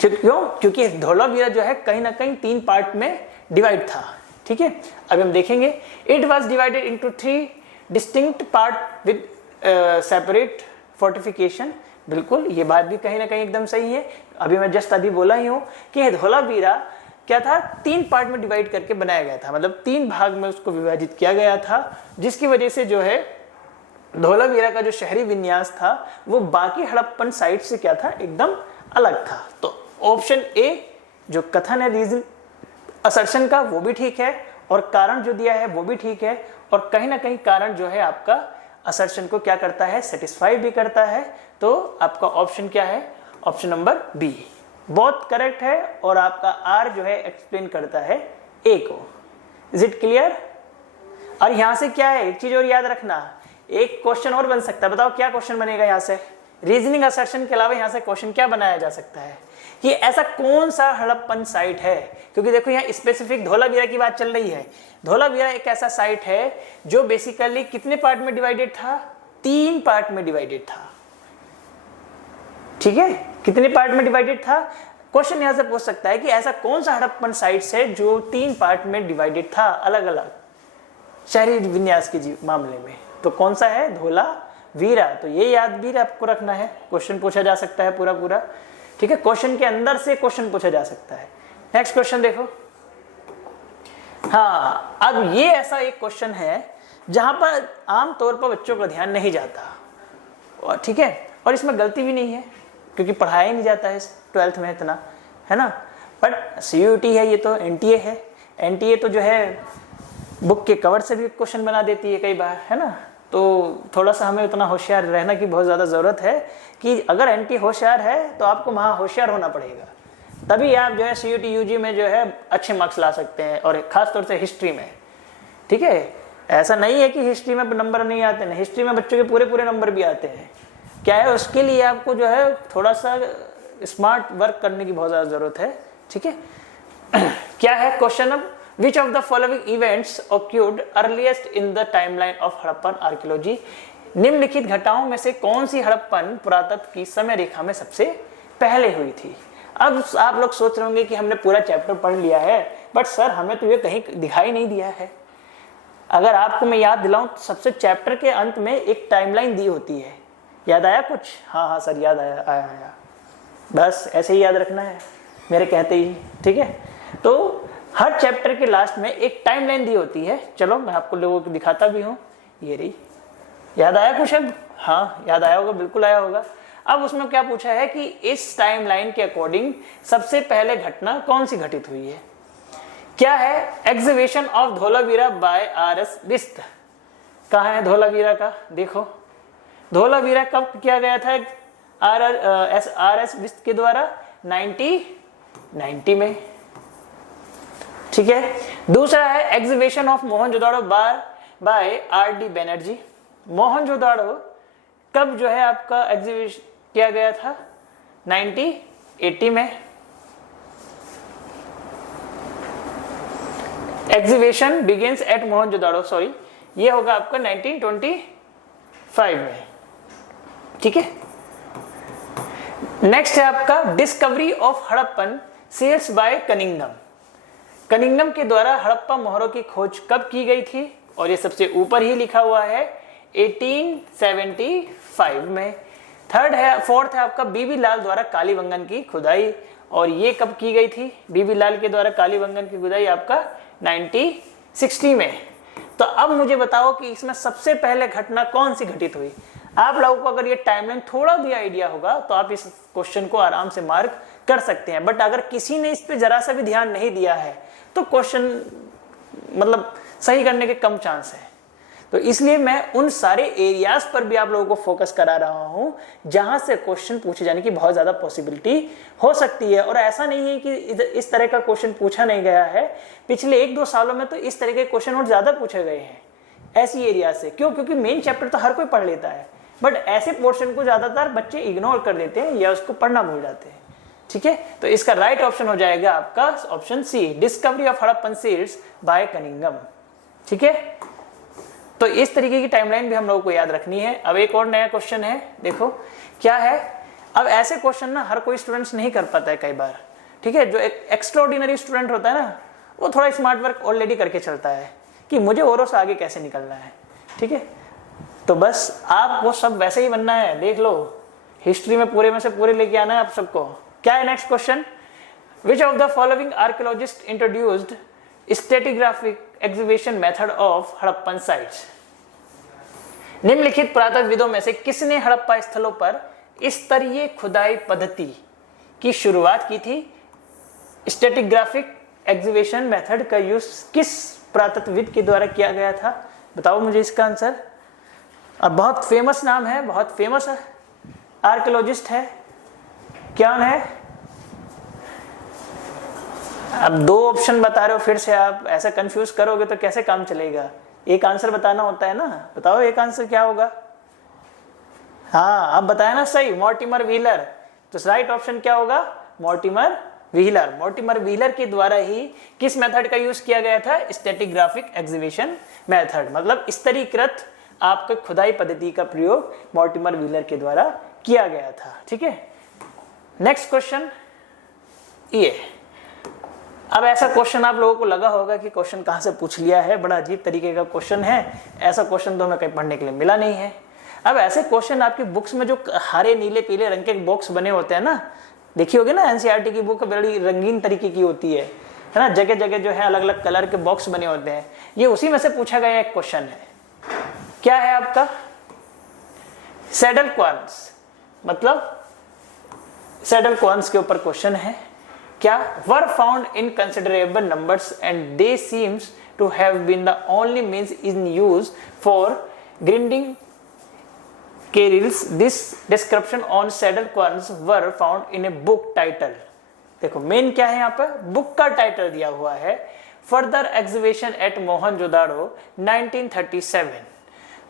क्यों? क्योंकि धोलावीरा जो है कहीं ना कहीं 3 पार्ट में डिवाइड था। ठीक है, अभी हम देखेंगे। It was divided into 3 distinct part with separate fortification. बिल्कुल, ये बात भी कहीं ना कहीं एकदम सही है। अभी मैं जस्ट अभी बोला ही हूं कि धोलावीरा क्या था, 3 पार्ट में डिवाइड करके बनाया गया था, मतलब 3 भाग में उसको विभाजित किया गया था, जिसकी वजह से जो है धोलावीरा का जो शहरी विन्यास था वो बाकी हड़प्पन साइट से क्या था, एकदम अलग था। तो ऑप्शन ए जो कथन है रीजन असर्शन का वो भी ठीक है, और कारण जो दिया है वो भी ठीक है, और कहीं ना कहीं कारण जो है आपका असर्शन को क्या करता है, सेटिस्फाई भी करता है। तो आपका ऑप्शन क्या है, ऑप्शन नंबर बी बहुत करेक्ट है, और आपका आर जो है एक्सप्लेन करता है ए को। Is it clear? और यहां से क्या है, एक चीज और याद रखना, एक क्वेश्चन और बन सकता है। बताओ क्या क्वेश्चन बनेगा यहां से? रीजनिंग असर्शन के अलावा यहां से क्वेश्चन क्या बनाया जा सकता है कि ऐसा कौन सा हड़प्पन साइट है, क्योंकि देखो यहाँ स्पेसिफिक धोलावीरा की बात चल रही है। धोलावीरा एक ऐसा साइट है जो बेसिकली कितने पार्ट में डिवाइडेड था, 3 पार्ट में डिवाइडेड था। ठीक है, कितने पार्ट में डिवाइडेड था? क्वेश्चन यहां से पूछ सकता है कि ऐसा कौन सा हड़प्पन साइट है जो 3 पार्ट में डिवाइडेड था, अलग अलग शहरी विन्यास के मामले में। तो कौन सा है? धोलावीरा। तो ये याद भी आपको रखना है, क्वेश्चन पूछा जा सकता है पूरा पूरा। ठीक है, क्वेश्चन के अंदर से क्वेश्चन पूछा जा सकता है। नेक्स्ट क्वेश्चन देखो। हाँ, अब ये ऐसा एक क्वेश्चन है जहां पर आमतौर पर बच्चों का ध्यान नहीं जाता, और ठीक है, और इसमें गलती भी नहीं है क्योंकि पढ़ाया ही नहीं जाता है 12th में इतना, है ना। बट CUT है, ये तो NTA है। NTA तो जो है बुक के कवर से भी क्वेश्चन बना देती है कई बार, है ना। तो थोड़ा सा हमें उतना होशियार रहना की बहुत ज़्यादा ज़रूरत है कि अगर NTA होशियार है तो आपको वहाँ होशियार होना पड़ेगा, तभी आप जो है CUT UG में जो है अच्छे मार्क्स ला सकते हैं, और ख़ास तौर से हिस्ट्री में। ठीक है, ऐसा नहीं है कि हिस्ट्री में नंबर नहीं आते हैं, हिस्ट्री में बच्चों के पूरे पूरे नंबर भी आते हैं। क्या है, उसके लिए आपको जो है थोड़ा सा स्मार्ट वर्क करने की बहुत ज़्यादा ज़रूरत है। ठीक है, क्या है क्वेश्चन अब, Which of the following events occurred earliest in the timeline of Harappan archaeology? निम्नलिखित घटनाओं में से कौन सी हड़प्पन पुरातत्व की समय रेखा में सबसे पहले हुई थी? अब आप लोग सोच रहे होंगे कि हमने पूरा चैप्टर पढ़ लिया है, बट सर हमें तो ये कहीं दिखाई नहीं दिया है। अगर आपको मैं याद दिलाऊं तो सबसे चैप्टर के अंत में एक टाइमलाइन दी होती है, याद आया कुछ? हाँ हाँ सर याद आया। बस ऐसे ही याद रखना है मेरे कहते ही। ठीक है, तो हर चैप्टर के लास्ट में एक टाइमलाइन दी होती है। चलो मैं आपको लोगों को दिखाता भी हूँ, ये रही। याद आया कुछ अब? हाँ याद आया होगा, बिल्कुल आया होगा। अब उसमें क्या पूछा है कि इस टाइमलाइन के अकॉर्डिंग सबसे पहले घटना कौन सी घटित हुई है? क्या है? Exhibition of Dholavira by RS Bisht. कहाँ है धोलावीरा का? देखो धोलावीरा कब किया गया था RS बिस्त के द्वारा? 1990 में। ठीक है, दूसरा है exhibition of Mohenjodaro by RD Banerjee. Mohenjodaro कब जो है आपका एग्जीबिशन किया गया था? 1980 में। Exhibition begins at Mohenjodaro, sorry ये होगा आपका 1925 में। ठीक है, नेक्स्ट है आपका discovery of Harappan seals by Cunningham. Cunningham के द्वारा हड़प्पा मोहरों की खोज कब की गई थी? और ये सबसे ऊपर ही लिखा हुआ है 1875 में। फोर्थ है आपका बीबी लाल द्वारा कालीबंगन की खुदाई, और ये कब की गई थी? बीबी लाल के द्वारा कालीबंगन की खुदाई आपका 1960 में। तो अब मुझे बताओ कि इसमें सबसे पहले घटना कौन सी घटित हुई? आप लोगों को अगर ये टाइमलाइन थोड़ा भी आइडिया होगा तो आप इस क्वेश्चन को आराम से मार्क कर सकते हैं, बट अगर किसी ने इस पे जरा सा भी ध्यान नहीं दिया है तो क्वेश्चन मतलब सही करने के कम चांस है। तो इसलिए मैं उन सारे एरियाज पर भी आप लोगों को फोकस करा रहा हूं जहां से क्वेश्चन पूछे जाने की बहुत ज्यादा पॉसिबिलिटी हो सकती है। और ऐसा नहीं है कि इस तरह का क्वेश्चन पूछा नहीं गया है, पिछले 1-2 सालों में तो इस तरह के क्वेश्चन और ज्यादा पूछे गए हैं ऐसी एरिया से। क्यों? क्योंकि मेन चैप्टर तो हर कोई पढ़ लेता है, बट ऐसे पोर्शन को ज्यादातर बच्चे इग्नोर कर देते हैं या उसको पढ़ना भूल जाते हैं। ठीक है, तो इसका राइट ऑप्शन हो जाएगा आपका option C, discovery of Harappan seals by Cunningham. ठीक है, तो इस तरीके की टाइमलाइन भी हम लोगों को याद रखनी है। अब एक और नया क्वेश्चन है, देखो क्या है। अब ऐसे क्वेश्चन ना हर कोई स्टूडेंट्स नहीं कर पाता है कई बार। ठीक है, जो एक एक्स्ट्राऑर्डिनरी स्टूडेंट होता है ना, वो थोड़ा स्मार्ट वर्क ऑलरेडी करके चलता है कि मुझे औरों से आगे कैसे निकलना है। ठीक है, तो बस आपको सब वैसे ही बनना है। देख लो, हिस्ट्री में पूरे में से पूरे लेके आना है आप सबको। क्या है next question? Which of the following archaeologist introduced stratigraphic exhibition method of Harappan sites? निम्नलिखित पुरातत्वविदों में से किसने हड़प्पा स्थलों पर स्तरीय खुदाई पद्धति की शुरुआत की थी? स्ट्रेटिग्राफिक एग्जीबिशन मेथड का यूज किस पुरातत्वविद के द्वारा किया गया था? बताओ मुझे इसका आंसर। अब बहुत फेमस नाम है, बहुत फेमस आर्कियोलॉजिस्ट है, क्या है? अब दो ऑप्शन बता रहे हो, फिर से आप ऐसा कंफ्यूज करोगे तो कैसे काम चलेगा? एक आंसर बताना होता है ना। बताओ एक आंसर क्या होगा? हाँ, आप बताया ना सही, मॉर्टिमर व्हीलर। तो राइट ऑप्शन क्या होगा? Mortimer wheeler. मॉर्टिमर व्हीलर के द्वारा ही किस मेथड का यूज किया गया था? स्ट्रेटिग्राफिक एग्जीबिशन मेथड, मतलब स्तरीकृत आपके खुदाई पद्धति का प्रयोग मॉर्टिमर व्हीलर के द्वारा किया गया था। ठीक है, नेक्स्ट क्वेश्चन ये। अब ऐसा क्वेश्चन आप लोगों को लगा होगा कि क्वेश्चन कहां से पूछ लिया है, बड़ा अजीब तरीके का क्वेश्चन है, ऐसा क्वेश्चन तो हमें कहीं पढ़ने के लिए मिला नहीं है। अब ऐसे क्वेश्चन आपकी बुक्स में जो हरे नीले पीले रंग के बॉक्स बने होते हैं ना, देखी होगी ना, एनसीईआरटी की बुक बड़ी रंगीन तरीके की होती है ना, जगह जगह जो है अलग अलग कलर के बॉक्स बने होते हैं। ये उसी में से पूछा गया एक क्वेश्चन है। क्या है आपका? सैडल क्वार्न्स, मतलब सैडल क्वार्न्स के ऊपर क्वेश्चन है। क्या? Were found in considerable numbers and they seems to have been the only means in use for grinding cereals. This description on saddle querns were found in a book title. देखो main क्या है यहाँ पर, book का title दिया हुआ है, further exhibition at Mohenjodaro 1937।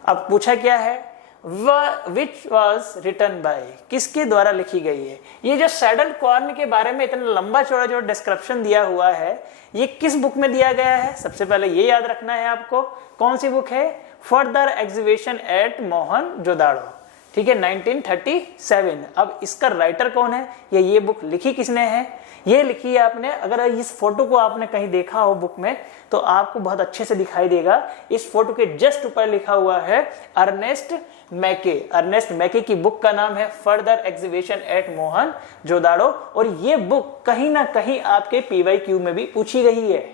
अब पूछा क्या है? विच वॉज रिटन बाय, किसके द्वारा लिखी गई है? ये जो सैडल क्वार्न के बारे में इतना लंबा चौड़ा जो डिस्क्रिप्शन दिया हुआ है, ये किस बुक में दिया गया है? सबसे पहले ये याद रखना है आपको। कौन सी बुक है? Further exhibition at Mohenjodaro. ठीक है, 1937। अब इसका राइटर कौन है, ये बुक लिखी किसने है? ये लिखी है आपने, अगर इस फोटो को आपने कहीं देखा हो बुक में तो आपको बहुत अच्छे से दिखाई देगा। इस फोटो के जस्ट ऊपर लिखा हुआ है अर्नेस्ट मैके। अर्नेस्ट मैके की बुक का नाम है फर्दर एग्जीबिशन एट मोहनजोदाड़ो, और ये बुक कहीं ना कहीं आपके PYQ में भी पूछी गई है।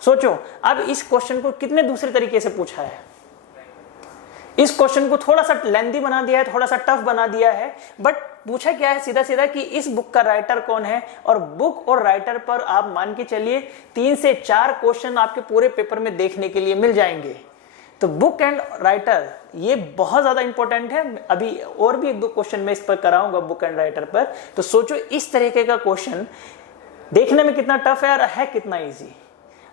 सोचो, अब इस क्वेश्चन को कितने दूसरे तरीके से पूछा है। इस क्वेश्चन को थोड़ा सा लेंथी बना दिया है, थोड़ा सा टफ बना दिया है, बट पूछा क्या है सीधा सीधा कि इस बुक का राइटर कौन है। और बुक और राइटर पर आप मान के चलिए 3 से 4 क्वेश्चन आपके पूरे पेपर में देखने के लिए मिल जाएंगे। तो बुक एंड राइटर ये बहुत ज्यादा इंपॉर्टेंट है। अभी और भी 1-2 क्वेश्चन मैं इस पर कराऊंगा बुक एंड राइटर पर। तो सोचो इस तरीके का क्वेश्चन देखने में कितना टफ है और है कितना ईजी।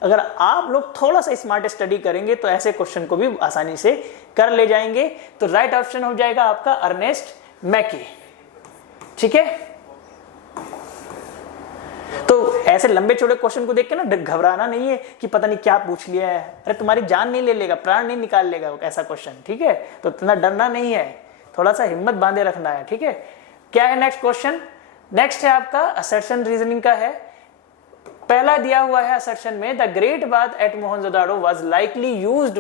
अगर आप लोग थोड़ा सा स्मार्ट स्टडी करेंगे तो ऐसे क्वेश्चन को भी आसानी से कर ले जाएंगे। तो राइट ऑप्शन हो जाएगा आपका अर्नेस्ट मैके। ठीक है, तो ऐसे लंबे चौड़े क्वेश्चन को देख के ना घबराना नहीं है कि पता नहीं क्या पूछ लिया है। अरे तुम्हारी जान नहीं ले लेगा, प्राण नहीं निकाल लेगा ऐसा क्वेश्चन। ठीक है, तो इतना डरना नहीं है, थोड़ा सा हिम्मत बांधे रखना है। ठीक है, क्या है नेक्स्ट क्वेश्चन? नेक्स्ट है आपका असर्शन रीजनिंग का है। पहला दिया हुआ है असर्शन में, the great bath eight Mohenjodaro was likely used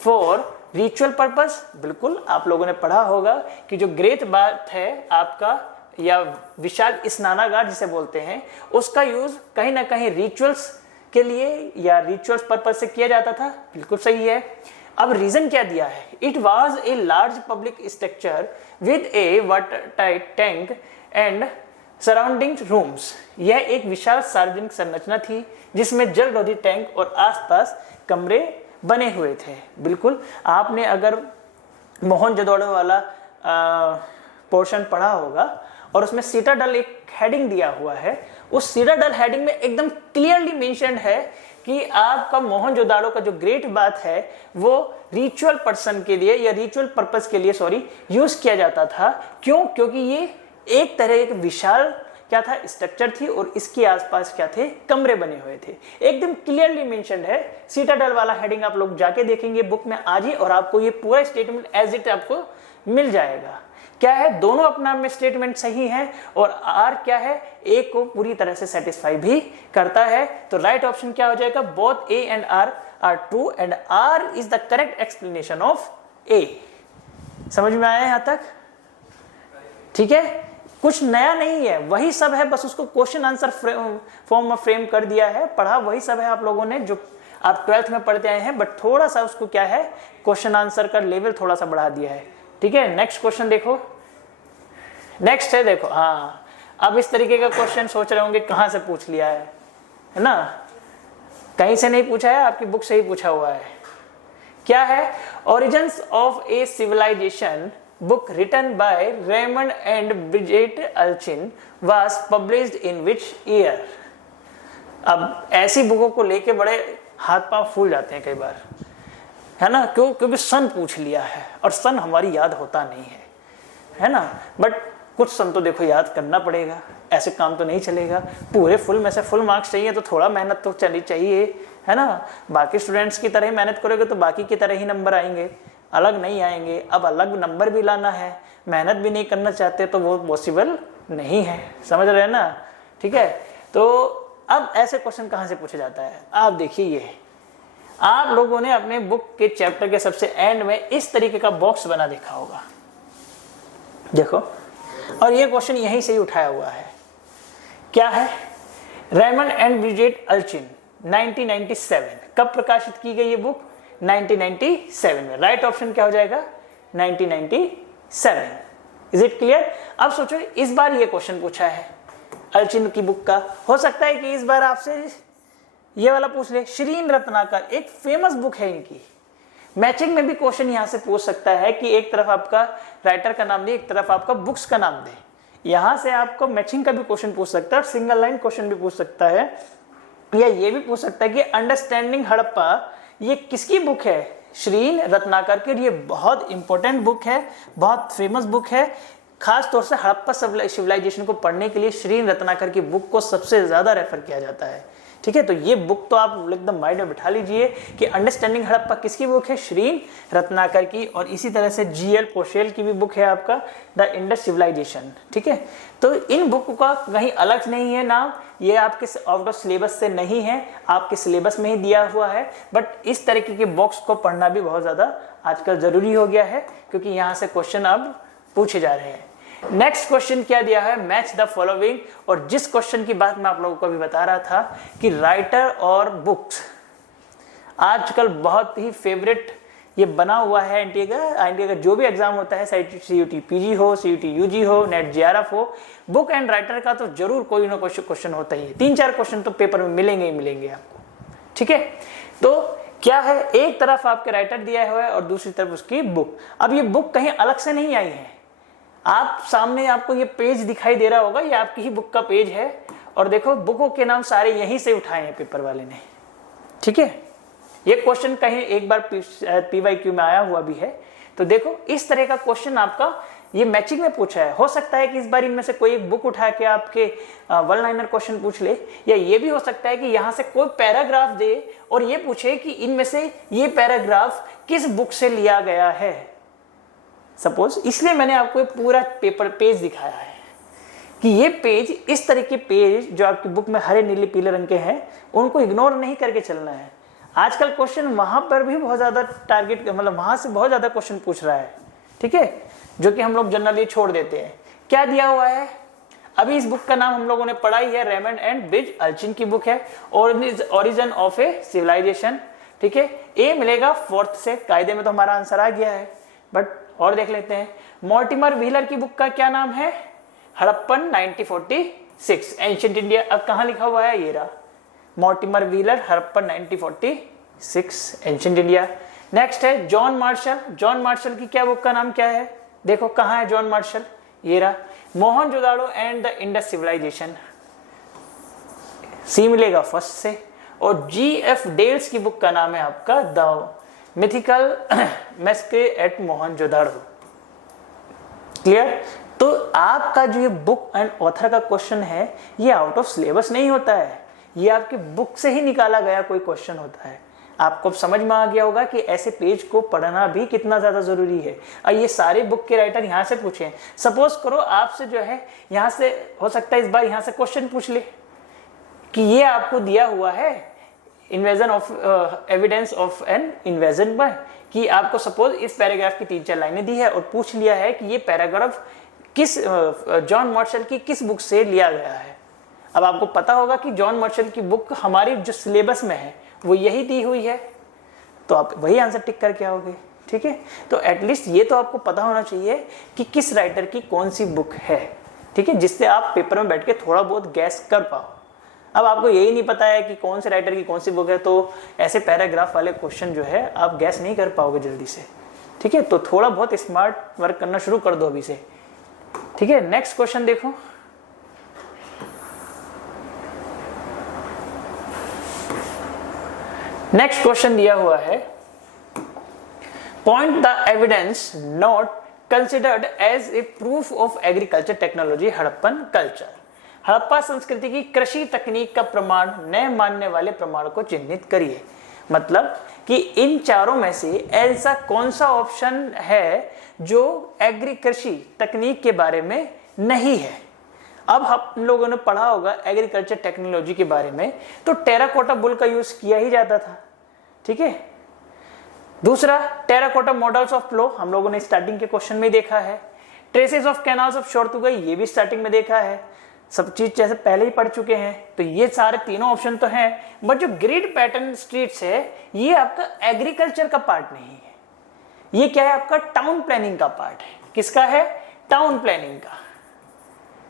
for ritual purpose. बिल्कुल आप लोगों ने पढ़ा होगा कि जो ग्रेट बाथ है आपका, या विशाल स्नानागार जिसे बोलते हैं, उसका यूज कहीं ना कहीं रिचुअल्स के लिए या रिचुअल्स पर्पस से किया जाता था। बिल्कुल सही है। अब रीजन क्या दिया है? It was a large public structure with A water tight tank and surrounding rooms. यह एक विशाल सार्वजनिक संरचना थी जिसमें जल रोधी टैंक और आसपास कमरे बने हुए थे। बिल्कुल, आपने अगर मोहनजोदाड़ो वाला पोर्शन पढ़ा होगा और उसमें सिटाडेल एक हेडिंग दिया हुआ है, उस सिटाडेल हेडिंग में एकदम क्लियरली मेंशन्ड है कि आपका मोहनजोदाड़ो का जो ग्रेट बाथ है वो रिचुअल पर्सन के लिए या रिचुअल पर्पस के लिए यूज किया जाता था। क्यों? क्योंकि ये एक तरह एक विशाल क्या था, स्ट्रक्चर थी और इसके आसपास क्या थे, कमरे बने हुए थे। एकदम क्लियरली मेंशन्ड है, सीटाडेल वाला हेडिंग आप लोग जाके देखेंगे बुक में आज ही, और आपको ये पूरा स्टेटमेंट एज इट आपको मिल जाएगा। क्या है, दोनों अपना में स्टेटमेंट सही है और आर क्या है, ए को पूरी तरह से सेटिस्फाई भी करता है। तो राइट ऑप्शन क्या हो जाएगा, both A and R are true and R is the correct explanation of A. समझ में आया यहां तक? ठीक है, कुछ नया नहीं है, वही सब है, बस उसको क्वेश्चन आंसर फॉर्म में फ्रेम कर दिया है। पढ़ा वही सब है आप लोगों ने जो आप 12th में पढ़ते आए हैं, बट थोड़ा सा उसको क्या है, क्वेश्चन आंसर का लेवल थोड़ा सा बढ़ा दिया है। ठीक है, नेक्स्ट क्वेश्चन देखो। नेक्स्ट है, देखो, हाँ, अब इस तरीके का क्वेश्चन सोच रहे होंगे कहां से पूछ लिया है ना? कहीं से नहीं पूछा है, आपकी बुक से ही पूछा हुआ है। क्या है, origins of a civilisation book written by Raymond and Bridget Elchin was published in which year? अब ऐसी बुकों को लेके बड़े हाथ पांव फूल जाते हैं कई बार, है ना? क्यों? क्योंकि सन पूछ लिया है और सन हमारी याद होता नहीं है ना? बट कुछ सन तो देखो याद करना पड़ेगा, ऐसे काम तो नहीं चलेगा। पूरे फुल में से फुल मार्क्स चाहिए तो थोड़ा मेहनत तो चली चाहिए, है ना? बाकी स्टूडेंट्स की तरह ही मेहनत करोगे तो बाकी की तरह ही नंबर आएंगे, अलग नहीं आएंगे। अब अलग नंबर भी लाना है, मेहनत भी नहीं करना चाहते तो वो पॉसिबल नहीं है। समझ रहे हैं ना? ठीक है, तो अब ऐसे क्वेश्चन कहां से पूछा जाता है? आप देखिए, ये आप लोगों ने अपने बुक के चैप्टर के सबसे एंड में इस तरीके का बॉक्स बना देखा होगा, देखो, और ये क्वेश्चन यहीं से ही उठाया हुआ है। क्या है, रेमंड एंड ब्रिजेट एल्चिन 1997, कब प्रकाशित की गई ये बुक? 1997 में। राइट ऑप्शन क्या हो जाएगा, 1997। Is it clear? अब सोचो, इस बार ये क्वेश्चन पूछा है एल्चिन की बुक का, हो सकता है कि इस बार आपसे ये वाला पूछ ले। श्रीन रत्नाकर, एक फेमस बुक है इनकी, मैचिंग में भी क्वेश्चन यहां से पूछ सकता है कि एक तरफ आपका राइटर का नाम दे, एक तरफ आपका बुक्स का नाम दे। यहां से आपको मैचिंग का भी क्वेश्चन पूछ सकता है और सिंगल लाइन क्वेश्चन भी पूछ सकता है, या ये भी पूछ सकता है कि अंडरस्टैंडिंग हड़प्पा ये किसकी बुक है? श्रीन रत्नाकर की। ये बहुत इंपॉर्टेंट बुक है, बहुत फेमस बुक है। खास तौर से हड़प्पा सिविलाइजेशन को पढ़ने के लिए श्रीन रत्नाकर की बुक को सबसे ज्यादा रेफर किया जाता है। ठीक है, तो ये बुक तो आप एकदम माइंड में बिठा लीजिए कि अंडरस्टैंडिंग हड़प्पा किसकी बुक है? श्रीन रत्नाकर की। और इसी तरह से जीएल पोशेल की भी बुक है आपका, द इंडस सिविलाइजेशन। ठीक है, तो इन बुक का कहीं अलग नहीं है नाम, ये आपके आउट ऑफ सिलेबस से नहीं है, आपके सिलेबस में ही दिया हुआ है। बट इस तरीके के बॉक्स को पढ़ना भी बहुत ज्यादा आजकल जरूरी हो गया है, क्योंकि यहाँ से क्वेश्चन अब पूछे जा रहे हैं। नेक्स्ट क्वेश्चन क्या दिया है, मैच द फॉलोइंग। और जिस क्वेश्चन की बात मैं आप लोगों को अभी बता रहा था कि राइटर और बुक्स आजकल बहुत ही फेवरेट ये बना हुआ है। एनटीए का जो भी एग्जाम होता है, सीयूटी पीजी हो, सीयूटी यूजी हो, नेट जेआरएफ हो, बुक एंड राइटर का तो जरूर कोई ना कोई क्वेश्चन होता ही है। 3-4 क्वेश्चन तो पेपर में मिलेंगे ही मिलेंगे आपको। ठीक है, तो क्या है, एक तरफ आपके राइटर दिया हुआ है और दूसरी तरफ उसकी बुक। अब ये बुक कहीं अलग से नहीं आई है, आप सामने आपको ये पेज दिखाई दे रहा होगा, ये आपकी ही बुक का पेज है। और देखो, बुकों के नाम सारे यहीं से उठाए हैं पेपर वाले ने। ठीक है, ये क्वेश्चन कहीं एक बार पीवाईक्यू में आया हुआ भी है। तो देखो, इस तरह का क्वेश्चन आपका ये मैचिंग में पूछा है। हो सकता है कि इस बार इनमें से कोई एक बुक उठा के आपके वन लाइनर क्वेश्चन पूछ ले, या ये भी हो सकता है कि यहां से कोई पैराग्राफ दे और ये पूछे कि इनमें से ये पैराग्राफ किस बुक से लिया गया है, सपोज। इसलिए मैंने आपको पूरा पेपर पेज दिखाया है कि ये पेज, इस तरह के पेज जो आपकी बुक में हरे नीले पीले रंग के हैं, उनको इग्नोर नहीं करके चलना है। आजकल क्वेश्चन वहां पर भी बहुत ज्यादा टारगेट, मतलब वहां से बहुत ज्यादा क्वेश्चन पूछ रहा है। ठीक है, जो कि हम लोग जनरली छोड़ देते हैं। क्या दिया हुआ है, अभी इस बुक का नाम हम लोगों ने पढ़ा ही है, रेमंड एंड ब्रिज एल्चिन की बुक है, ओरिजिन ऑफ ए सिविलाइजेशन। ठीक है, ए मिलेगा 4th से, कायदे में तो हमारा आंसर आ गया है, बट और देख लेते हैं। मॉर्टिमर व्हीलर की बुक का क्या नाम है? Harappan 1946, ancient India. अब कहां लिखा हुआ है, ये रहा, Mortimer wheeler, Harappan 1946, ancient India. Next है जॉन मार्शल। जॉन मार्शल की क्या बुक का नाम क्या है? देखो कहां है जॉन मार्शल, ये रहा, Mohenjodaro and the Indus civilisation. C मिलेगा 1st से। और जीएफ डेल्स की बुक का नाम है आपका the mythical massacre at Mohenjodaro. Clear? तो आपका जो ये बुक एंड ऑथर का क्वेश्चन है ये आउट ऑफ सिलेबस नहीं होता है, ये आपकी बुक से ही निकाला गया कोई क्वेश्चन होता है। आपको समझ में आ गया होगा कि ऐसे पेज को पढ़ना भी कितना ज्यादा जरूरी है। और ये सारे बुक के राइटर यहाँ से पूछे, सपोज करो आपसे जो है यहाँ से हो सकता है इस बार यहाँ से क्वेश्चन पूछ ले कि ये आपको दिया हुआ है invasion of evidence of an invasion by, कि आपको सपोज इस पैराग्राफ की 3-4 लाइनें दी है और पूछ लिया है कि ये पैराग्राफ किस जॉन मर्शल की किस बुक से लिया गया है। अब आपको पता होगा कि जॉन मर्शल की बुक हमारी जो सिलेबस में है वो यही दी हुई है, तो आप वही आंसर टिक करके आओगे। ठीक है, तो एटलीस्ट ये तो आपको पता होना चाहिए कि किस राइटर की कौन सी बुक है। ठीक है, जिससे आप पेपर में बैठ के थोड़ा बहुत गैस कर पाओ। अब आपको यही नहीं पता है कि कौन से राइटर की कौन सी बुक है, तो ऐसे पैराग्राफ वाले क्वेश्चन जो है आप गैस नहीं कर पाओगे जल्दी से। ठीक है, तो थोड़ा बहुत स्मार्ट वर्क करना शुरू कर दो अभी से। ठीक है, नेक्स्ट क्वेश्चन देखो। नेक्स्ट क्वेश्चन दिया हुआ है, point the evidence not considered as a proof of agriculture technology Harappan culture. Harappa संस्कृति की कृषि तकनीक का प्रमाण न मानने वाले प्रमाण को चिन्हित करिए। मतलब कि इन चारों में से ऐसा कौन सा ऑप्शन है जो कृषि तकनीक के बारे में नहीं है। अब हम लोगों ने पढ़ा होगा एग्रीकल्चर टेक्नोलॉजी के बारे में, तो टेराकोटा बुल का यूज किया ही जाता था। ठीक है, दूसरा टेराकोटा मॉडल्स ऑफ फ्लो हम लोगों ने स्टार्टिंग के क्वेश्चन में देखा है। ट्रेसेस ऑफ कैनाल्स ऑफ शोरतुगाई ये भी स्टार्टिंग में देखा है। सब चीज जैसे पहले ही पढ़ चुके हैं, तो ये सारे तीनों ऑप्शन तो हैं, बट जो ग्रिड पैटर्न स्ट्रीट्स है ये आपका एग्रीकल्चर का पार्ट नहीं है। ये क्या है, आपका टाउन प्लानिंग का पार्ट है। किसका है? टाउन प्लानिंग का।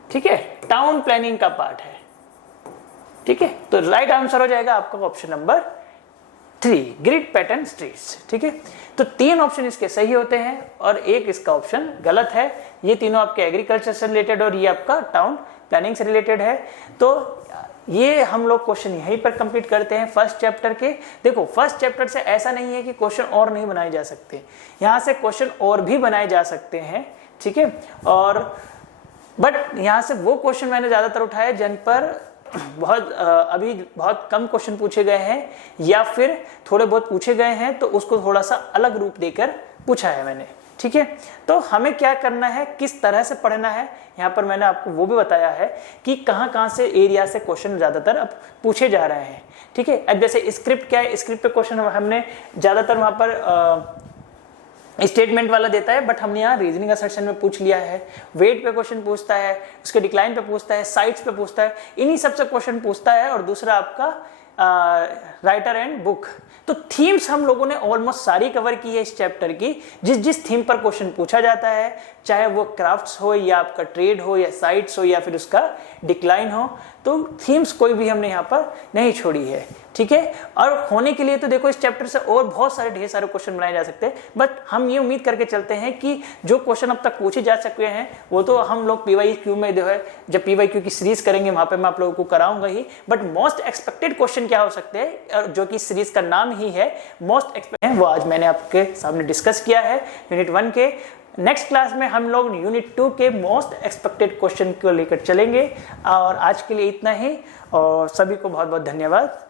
ठीक है, टाउन प्लानिंग का पार्ट है। ठीक है, तो राइट आंसर हो जाएगा आपका option number 3, grid pattern streets. ठीक है, तो 3 ऑप्शन इसके सही होते हैं और एक इसका ऑप्शन गलत है। ये तीनों आपके एग्रीकल्चर से रिलेटेड और ये आपका टाउन प्लानिंग से रिलेटेड है। तो ये हम लोग क्वेश्चन यहीं पर कंप्लीट करते हैं फर्स्ट चैप्टर के। देखो, फर्स्ट चैप्टर से ऐसा नहीं है कि क्वेश्चन और नहीं बनाए जा सकते, यहाँ से क्वेश्चन और भी बनाए जा सकते हैं। ठीक है, और बट यहाँ से वो क्वेश्चन मैंने ज्यादातर उठाए जिन पर अभी बहुत कम क्वेश्चन पूछे गए हैं या फिर थोड़े बहुत पूछे गए हैं, तो उसको थोड़ा सा अलग रूप देकर पूछा है मैंने। ठीक है, तो हमें क्या करना है, किस तरह से पढ़ना है, यहाँ पर मैंने आपको वो भी बताया है कि कहाँ से एरिया से क्वेश्चन ज्यादातर अब पूछे जा रहे हैं। ठीक है, अब जैसे स्क्रिप्ट क्या है, स्क्रिप्ट पे क्वेश्चन हमने ज्यादातर वहां पर स्टेटमेंट वाला देता है, बट हमने यहाँ रीजनिंग असर्शन में पूछ लिया है। वेट पे क्वेश्चन पूछता है, उसके डिक्लाइन पे पूछता है, साइट्स पे पूछता है, इन्हीं सबसे क्वेश्चन पूछता है। और दूसरा आपका राइटर एंड बुक। तो थीम्स हम लोगों ने ऑलमोस्ट सारी कवर की है इस चैप्टर की। जिस जिस थीम पर क्वेश्चन पूछा जाता है, चाहे वो क्राफ्ट्स हो या आपका ट्रेड हो या साइट्स हो या फिर उसका डिक्लाइन हो, तो थीम्स कोई भी हमने यहाँ पर नहीं छोड़ी है। ठीक है, और होने के लिए तो देखो इस चैप्टर से और बहुत सारे ढेर सारे क्वेश्चन बनाए जा सकते हैं, बट हम ये उम्मीद करके चलते हैं कि जो क्वेश्चन अब तक पूछे जा चुके हैं वो तो हम लोग PYQ में जो है, जब PYQ की सीरीज करेंगे वहां पे मैं आप लोगों को कराऊंगा ही। बट मोस्ट एक्सपेक्टेड क्वेश्चन क्या हो सकते हैं, जो कि सीरीज का नाम ही है मोस्ट एक्सपेक्टेड, वो आज मैंने आपके सामने डिस्कस किया है यूनिट 1 के। नेक्स्ट क्लास में हम लोग यूनिट 2 के मोस्ट एक्सपेक्टेड क्वेश्चन को लेकर चलेंगे। और आज के लिए इतना ही, और सभी को बहुत बहुत धन्यवाद।